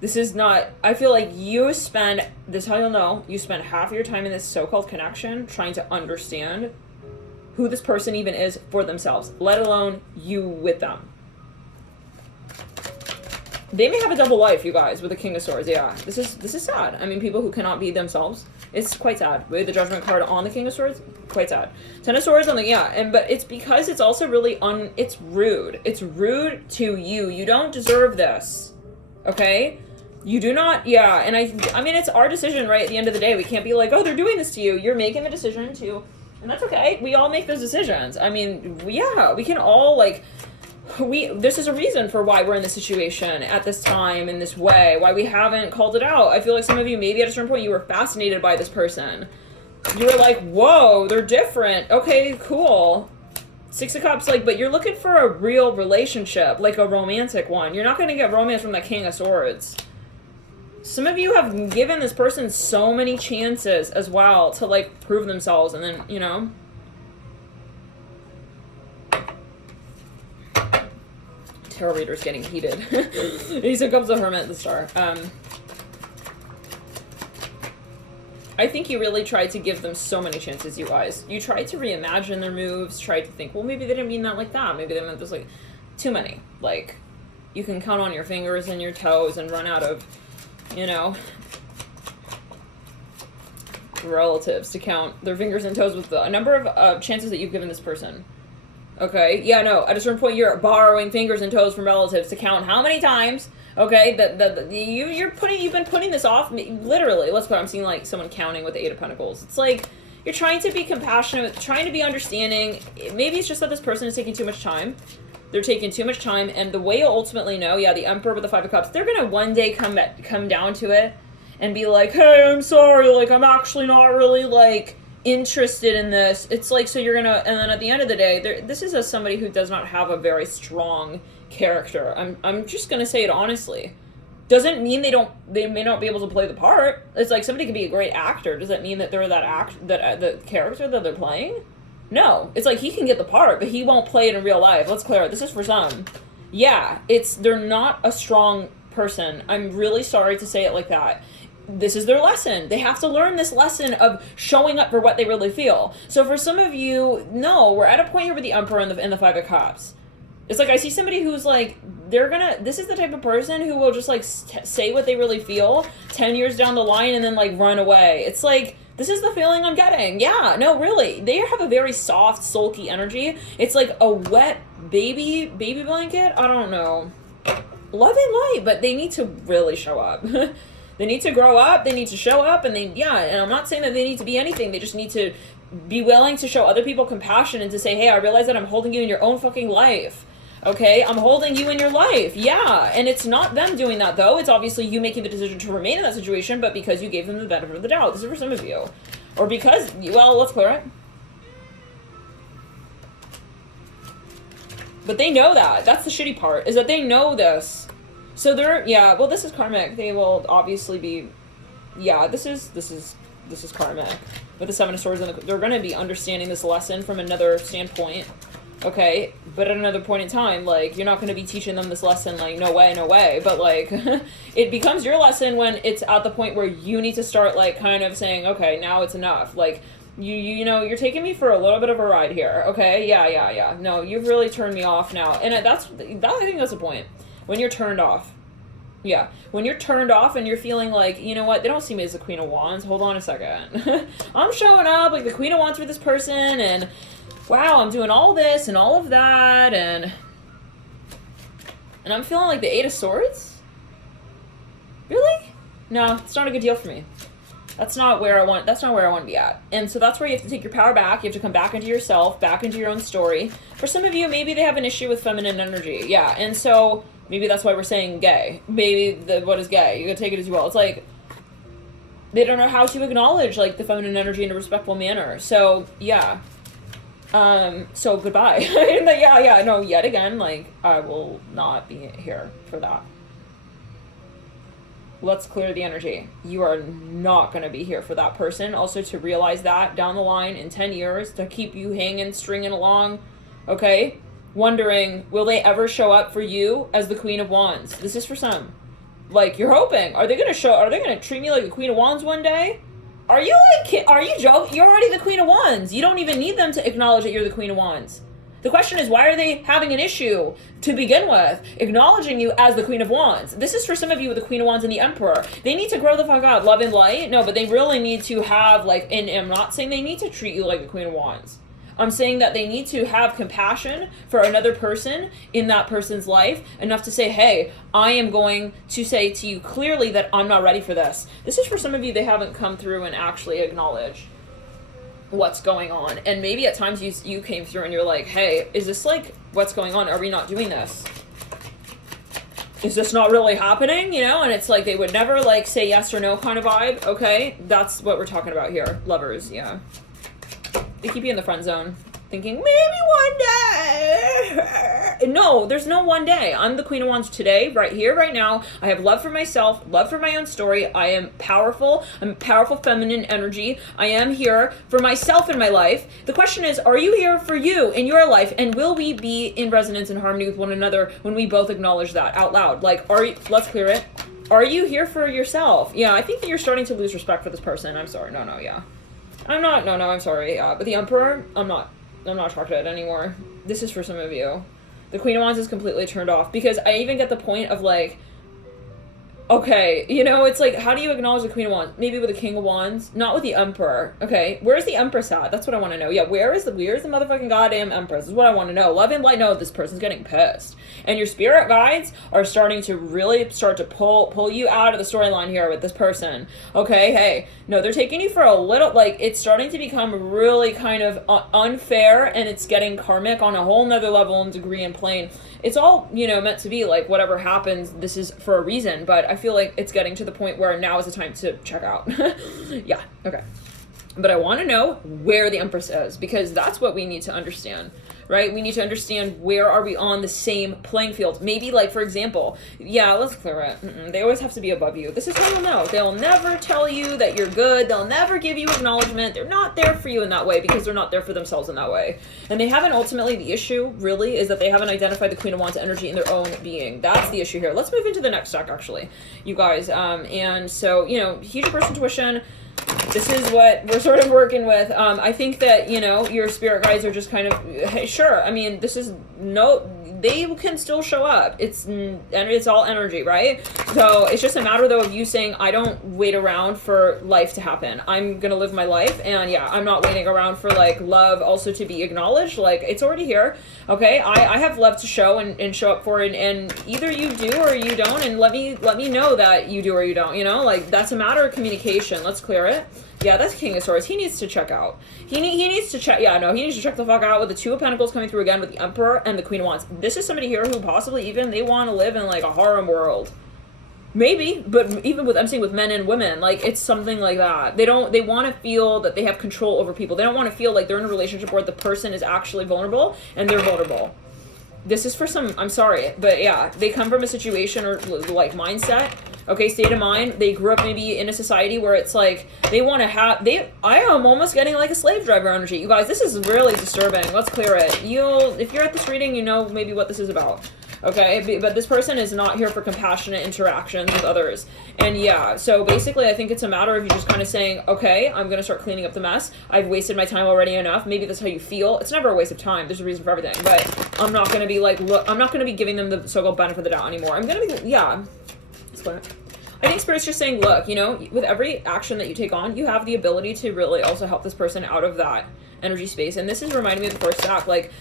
This is not, I feel like you spend, this is how you'll know, you spend half your time in this so-called connection trying to understand who this person even is for themselves, let alone you with them. They may have a double life, you guys, with the King of Swords. Yeah, this is sad. I mean, people who cannot be themselves, it's quite sad. With the Judgment card on the King of Swords, quite sad. Ten of Swords on the, but it's because it's also really it's rude. It's rude to you. You don't deserve this, okay? You do not, and I mean, it's our decision, right? At the end of the day, we can't be like, oh, they're doing this to you. You're making a decision to, and that's okay. We all make those decisions. I mean, yeah, we can all, like, this is a reason for why we're in this situation at this time in this way, why we haven't called it out. I feel like some of you, maybe at a certain point, you were fascinated by this person. You were like, whoa, they're different. Okay, cool. Six of Cups, like, but you're looking for a real relationship, like a romantic one. You're not going to get romance from the King of Swords. Some of you have given this person so many chances as well to, like, prove themselves, and then, you know. Tarot reader's getting heated. Ace of Cups, the Hermit, the Star. I think you really tried to give them so many chances, you guys. You tried to reimagine their moves, tried to think, well, maybe they didn't mean that like that. Maybe they meant this, like, too many. Like, you can count on your fingers and your toes and run out of, you know, relatives to count their fingers and toes with the number of chances that you've given this person. Okay, yeah, no, at a certain point you're borrowing fingers and toes from relatives to count how many times, okay, you've been putting this off, literally. I'm seeing, like, someone counting with the Eight of Pentacles. It's like, you're trying to be compassionate, trying to be understanding. Maybe it's just that this person is taking too much time. They're taking too much time, and the way you'll ultimately know, the Emperor with the Five of Cups, they're gonna one day come down to it and be like, hey, I'm sorry, like, I'm actually not really, like, interested in this. It's like, so you're gonna, and then at the end of the day, this is somebody who does not have a very strong character. I'm just gonna say it honestly. Doesn't mean they may not be able to play the part. It's like, somebody could be a great actor. Does that mean that they're the character that they're playing? No, it's like, he can get the part, but he won't play it in real life. Let's clear it. This is for some. Yeah, they're not a strong person. I'm really sorry to say it like that. This is their lesson. They have to learn this lesson of showing up for what they really feel. So for some of you, no, we're at a point here with the Emperor and the Five of Cups. It's like I see somebody who's like, this is the type of person who will just like say what they really feel 10 years down the line and then like run away. It's like, this is the feeling I'm getting. Yeah, no, really. They have a very soft, sulky energy. It's like a wet baby blanket. I don't know. Love and light, but they need to really show up. They need to grow up. They need to show up. And and I'm not saying that they need to be anything. They just need to be willing to show other people compassion and to say, hey, I realize that I'm holding you in your own fucking life. Okay, I'm holding you in your life. Yeah, and it's not them doing that, though. It's obviously you making the decision to remain in that situation, but because you gave them the benefit of the doubt. This is for some of you. Or because, well, let's clear it. But they know that. That's the shitty part, is that they know this. So they're, yeah, well, this is karmic. They will obviously be, yeah, this is karmic. With the Seven of Swords, and they're going to be understanding this lesson from another standpoint. Okay, but at another point in time, like, you're not going to be teaching them this lesson, like, no way, but, like, it becomes your lesson when it's at the point where you need to start, like, kind of saying, okay, now it's enough, like, you know, you're taking me for a little bit of a ride here, okay, yeah, no, you've really turned me off now, and I think that's the point, when you're turned off. Yeah, when you're turned off and you're feeling like, you know what, they don't see me as the Queen of Wands, hold on a second, I'm showing up like the Queen of Wands for this person, and wow, I'm doing all this and all of that, and I'm feeling like the Eight of Swords? Really? No, it's not a good deal for me. That's not where I want to be at. And so that's where you have to take your power back. You have to come back into yourself, back into your own story. For some of you, maybe they have an issue with feminine energy. Yeah, and so maybe that's why we're saying gay. Maybe what is gay? You can take it as well. It's like they don't know how to acknowledge like the feminine energy in a respectful manner. So yeah. So goodbye. yeah, no, yet again, like, I will not be here for that. Let's clear the energy. You are not going to be here for that person. Also to realize that down the line in 10 years, to keep you hanging, stringing along, okay? Wondering, will they ever show up for you as the Queen of Wands? This is for some. Like, you're hoping. Are they going to treat me like a Queen of Wands one day? Are you joking? You're already the Queen of Wands. You don't even need them to acknowledge that you're the Queen of Wands. The question is, why are they having an issue to begin with, acknowledging you as the Queen of Wands? This is for some of you with the Queen of Wands and the Emperor. They need to grow the fuck up, love and light. No, but they really need to have, like, and I'm not saying they need to treat you like the Queen of Wands. I'm saying that they need to have compassion for another person in that person's life enough to say, hey, I am going to say to you clearly that I'm not ready for this. This is for some of you, they haven't come through and actually acknowledge what's going on. And maybe at times you came through and you're like, hey, is this like, what's going on? Are we not doing this? Is this not really happening? You know, and it's like they would never like say yes or no kind of vibe. Okay, that's what we're talking about here. Lovers, yeah. They keep you in the friend zone, thinking, maybe one day. No, there's no one day. I'm the Queen of Wands today, right here, right now. I have love for myself, love for my own story. I am powerful. I'm powerful feminine energy. I am here for myself in my life. The question is, are you here for you in your life? And will we be in resonance and harmony with one another when we both acknowledge that out loud? Like, let's clear it. Are you here for yourself? Yeah, I think that you're starting to lose respect for this person. I'm sorry. No, yeah. I'm sorry. But the Emperor, I'm not attracted anymore. This is for some of you. The Queen of Wands is completely turned off because I even get the point of like, okay, you know, it's like, how do you acknowledge the Queen of Wands? Maybe with the King of Wands, not with the Emperor. Okay, where's the Empress at? That's what I want to know. Yeah, where's the motherfucking goddamn Empress? This is what I want to know. Love and light. No, this person's getting pissed, and your spirit guides are starting to really pull you out of the storyline here with this person. Okay, hey, no, they're taking you for a little, like, it's starting to become really kind of unfair, and it's getting karmic on a whole nother level and degree and plane. It's all, you know, meant to be like whatever happens, this is for a reason, but I feel like it's getting to the point where now is the time to check out. Yeah, okay. But I want to know where the Empress is, because that's what we need to understand, right? We need to understand where are we on the same playing field. Maybe, like, for example, yeah, let's clear it. They always have to be above you. This is how you'll know. They'll never tell you that you're good. They'll never give you acknowledgement. They're not there for you in that way because they're not there for themselves in that way. And they haven't ultimately, the issue really is that they haven't identified the Queen of Wands energy in their own being. That's the issue here. Let's move into the next deck, actually, you guys. And so, you know, heed your personal intuition. This is what we're sort of working with. I think that, you know, your spirit guides are just kind of, hey, sure. I mean, this is they can still show up. It's all energy, right? So it's just a matter though of you saying, I don't wait around for life to happen. I'm gonna live my life, and yeah, I'm not waiting around for like love also to be acknowledged. Like, it's already here. Okay, I have love to show and show up for it, and either you do or you don't, and let me know that you do or you don't, you know? Like, that's a matter of communication. Let's clear it. Yeah, that's King of Swords. He needs to check out. He needs to check. Yeah, no, he needs to check the fuck out with the Two of Pentacles coming through again with the Emperor and the Queen of Wands. This is somebody here who possibly even they want to live in like a harem world. Maybe, but even with, I'm saying with men and women, like it's something like that. They want to feel that they have control over people. They don't want to feel like they're in a relationship where the person is actually vulnerable and they're vulnerable. This is for some, I'm sorry, but yeah, they come from a situation or like mindset. Okay, state of mind. They grew up maybe in a society where it's like they want to have. I am almost getting like a slave driver energy. You guys, this is really disturbing. Let's clear it. If you're at this reading, you know maybe what this is about. Okay, but this person is not here for compassionate interactions with others. And yeah, so basically I think it's a matter of you just kind of saying, okay, I'm gonna start cleaning up the mess. I've wasted my time already enough. Maybe that's how you feel. It's never a waste of time. There's a reason for everything. But I'm not gonna be like, look, I'm not gonna be giving them the so-called benefit of the doubt anymore. I'm gonna be, yeah. I think Spirit's just saying, look, you know, with every action that you take on, you have the ability to really also help this person out of that energy space. And this is reminding me of the first stack. Like,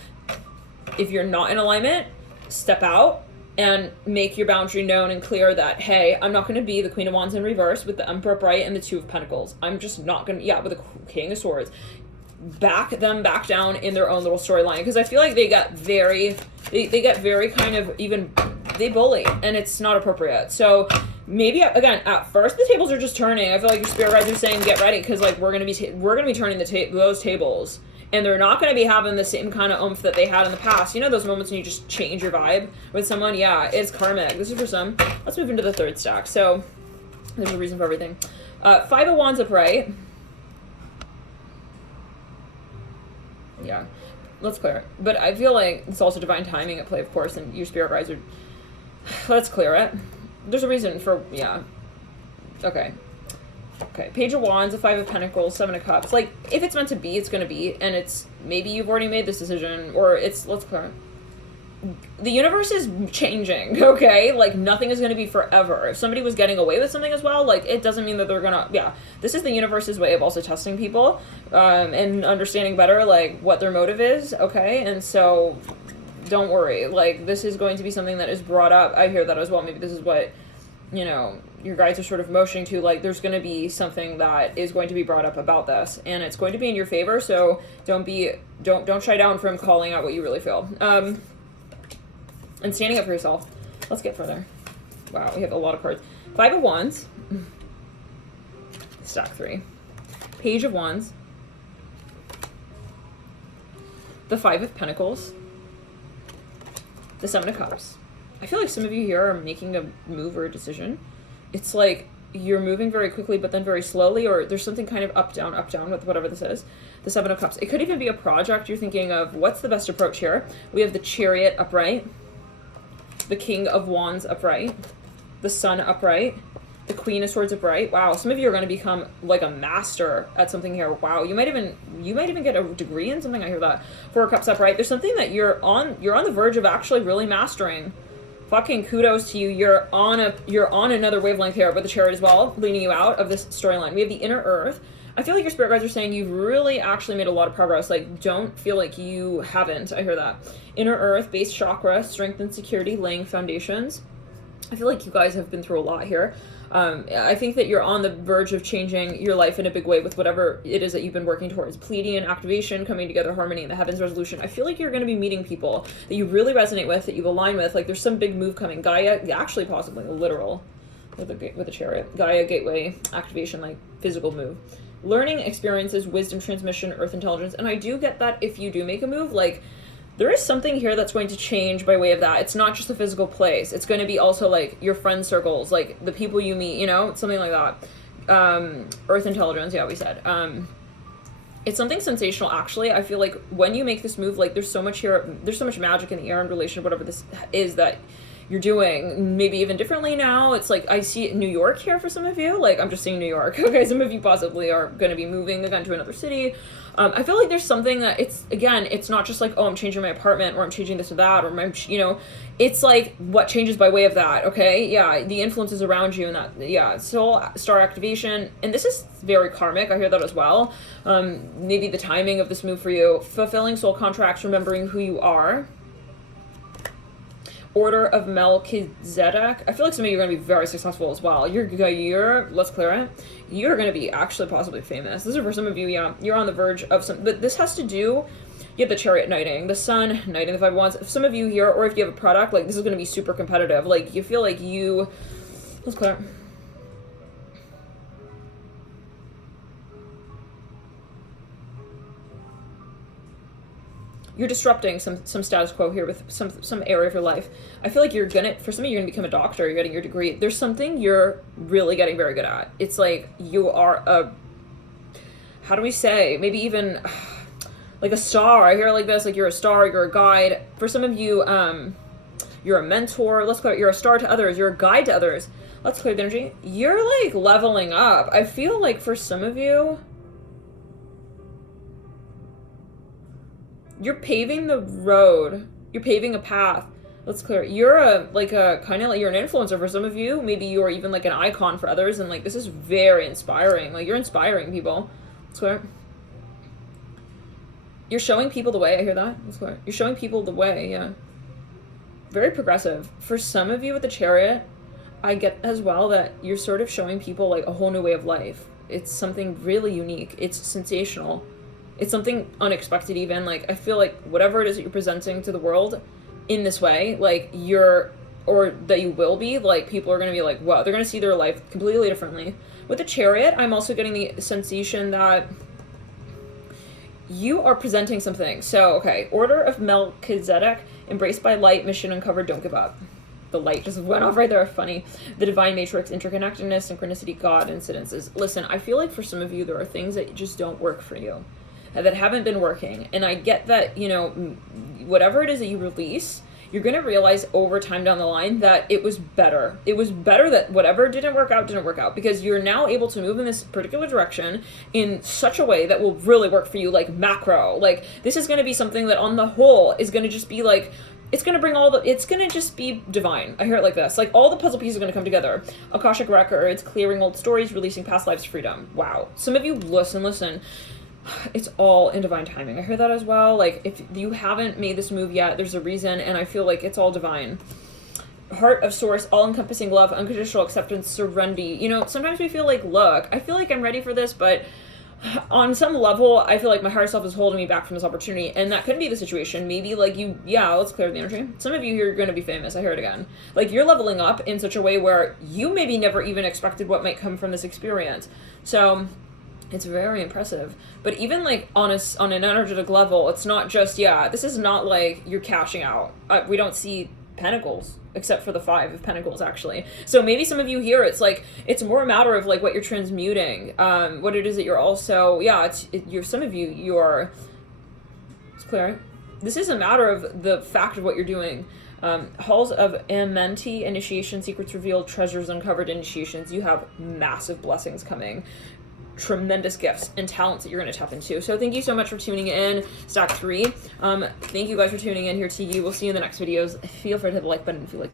if you're not in alignment, step out and make your boundary known and clear that, hey, I'm not going to be the Queen of Wands in reverse with the Emperor upright and the Two of Pentacles. I'm just not going to, yeah, with the King of Swords. Back them back down in their own little storyline. Because I feel like they get very kind of even, they bully, and it's not appropriate. So maybe, again, at first the tables are just turning. I feel like your spirit guides are saying, get ready, because like we're gonna be turning those tables, and they're not gonna be having the same kind of oomph that they had in the past. You know those moments when you just change your vibe with someone? Yeah, it's karmic. This is for some. Let's move into the third stack. So there's a reason for everything. Five of Wands upright. Yeah, let's clear it. But I feel like it's also divine timing at play, of course, and your spirit guides are. Let's clear it. There's a reason for, yeah. Okay. Page of Wands, the Five of Pentacles, Seven of Cups. Like, if it's meant to be, it's going to be. And it's, maybe you've already made this decision. Or it's, let's clear it. The universe is changing, okay? Like, nothing is going to be forever. If somebody was getting away with something as well, like, it doesn't mean that they're going to, yeah. This is the universe's way of also testing people. And understanding better, like, what their motive is, okay? And so don't worry, like, this is going to be something that is brought up. I hear that as well. Maybe this is what, you know, your guides are sort of motioning to, like, there's going to be something that is going to be brought up about this, and it's going to be in your favor, so don't shy down from calling out what you really feel. And standing up for yourself. Let's get further. Wow, we have a lot of cards. Five of Wands. Stack 3. Page of Wands. The Five of Pentacles. The Seven of Cups. I feel like some of you here are making a move or a decision. It's like you're moving very quickly, but then very slowly, or there's something kind of up, down with whatever this is. The Seven of Cups. It could even be a project you're thinking of. What's the best approach here? We have the Chariot upright, the King of Wands upright, the Sun upright, the Queen of Swords upright. Wow, some of you are going to become like a master at something here. Wow, you might even get a degree in something. I hear that. Four of Cups upright. There's something that you're on the verge of actually really mastering. Fucking kudos to you. You're on another wavelength here with the Chariot as well, leading you out of this storyline. We have the Inner Earth. I feel like your spirit guides are saying you've really actually made a lot of progress. Like, don't feel like you haven't. I hear that. Inner Earth, base chakra, strength and security, laying foundations. I feel like you guys have been through a lot here. I think that you're on the verge of changing your life in a big way with whatever it is that you've been working towards. Pleiadian activation, coming together, harmony, and the heavens resolution. I feel like you're going to be meeting people that you really resonate with, that you've aligned with. Like, there's some big move coming. Gaia, actually possibly a literal, with the Chariot. Gaia gateway activation, like physical move. Learning experiences, wisdom transmission, earth intelligence. And I do get that if you do make a move, like, there is something here that's going to change by way of that. It's not just a physical place. It's going to be also like your friend circles, like the people you meet, you know, something like that. Earth intelligence, yeah, we said. It's something sensational, actually. I feel like when you make this move, like there's so much here, there's so much magic in the air in relation to whatever this is that you're doing maybe even differently now. It's like I see New York here for some of you. Like I'm just seeing New York. Okay, some of you possibly are going to be moving again to another city. I feel like there's something that it's not just like, oh, I'm changing my apartment or I'm changing this or that, or I'm, it's like what changes by way of that. Okay, yeah, the influences around you and that, yeah, soul star activation, and this is very karmic. I hear that as well. Maybe the timing of this move for you, fulfilling soul contracts, remembering who you are. Order of Melchizedek. I feel like some of you are going to be very successful as well. Let's clear it. You're going to be actually possibly famous. This is for some of you, yeah. You're on the verge of some, but this has to do, you have the Chariot knighting, the Sun knighting, the 5 wands. If some of you here, or if you have a product, like this is going to be super competitive. Like you feel like let's clear it. You're disrupting some status quo here with some area of your life. I feel like for some of you, you're gonna become a doctor, you're getting your degree. There's something you're really getting very good at. It's like you are how do we say, maybe even like a star. I hear it like this, like you're a star, you're a guide. For some of you, you're a mentor. Let's clear it. You're a star to others, you're a guide to others. Let's clear the energy. You're like leveling up. I feel like for some of you, you're paving the road. You're paving a path. Let's clear it. You're you're an influencer for some of you. Maybe you're even like an icon for others. And like, this is very inspiring. Like you're inspiring people. Let's clear it. You're showing people the way. I hear that. Let's clear it. You're showing people the way. Yeah. Very progressive. For some of you with the Chariot, I get as well that you're sort of showing people like a whole new way of life. It's something really unique. It's sensational. It's something unexpected even. Like, I feel like whatever it is that you're presenting to the world in this way, like or that you will be, like, people are going to be like, wow, they're going to see their life completely differently. With the Chariot, I'm also getting the sensation that you are presenting something. So, okay, Order of Melchizedek, embraced by light, mission uncovered, don't give up. The light just went off right there. Funny. The divine matrix, interconnectedness, synchronicity, God, incidences. Listen, I feel like for some of you, there are things that just don't work for you, that haven't been working. And I get that, whatever it is that you release, you're going to realize over time down the line that it was better. It was better that whatever didn't work out, because you're now able to move in this particular direction in such a way that will really work for you, like macro. Like, this is going to be something that on the whole is going to just be like, it's going to bring it's going to just be divine. I hear it like this. Like, all the puzzle pieces are going to come together. Akashic records, clearing old stories, releasing past lives, freedom. Wow. Some of you, listen. It's all in divine timing. I hear that as well. Like, if you haven't made this move yet, there's a reason, and I feel like it's all divine. Heart of source, all-encompassing love, unconditional acceptance, serenity. Sometimes we feel like, look, I feel like I'm ready for this, but on some level, I feel like my higher self is holding me back from this opportunity, and that could be the situation. Maybe, like, let's clear the energy. Some of you here are going to be famous. I hear it again. Like, you're leveling up in such a way where you maybe never even expected what might come from this experience. So it's very impressive. But even like on an energetic level, it's not just, this is not like you're cashing out. We don't see pentacles except for the 5 of pentacles, actually. So maybe some of you here, it's like, it's more a matter of like what you're transmuting, what it is that you're also, some of you, it's clear. This is a matter of the fact of what you're doing. Halls of Amenti, initiation, secrets revealed, treasures uncovered, initiations. You have massive blessings coming. Tremendous gifts and talents that you're going to tap into. So thank you so much for tuning in, Stack 3. Thank you guys for tuning in here to you. We'll see you in the next videos. Feel free to hit the like button if you like.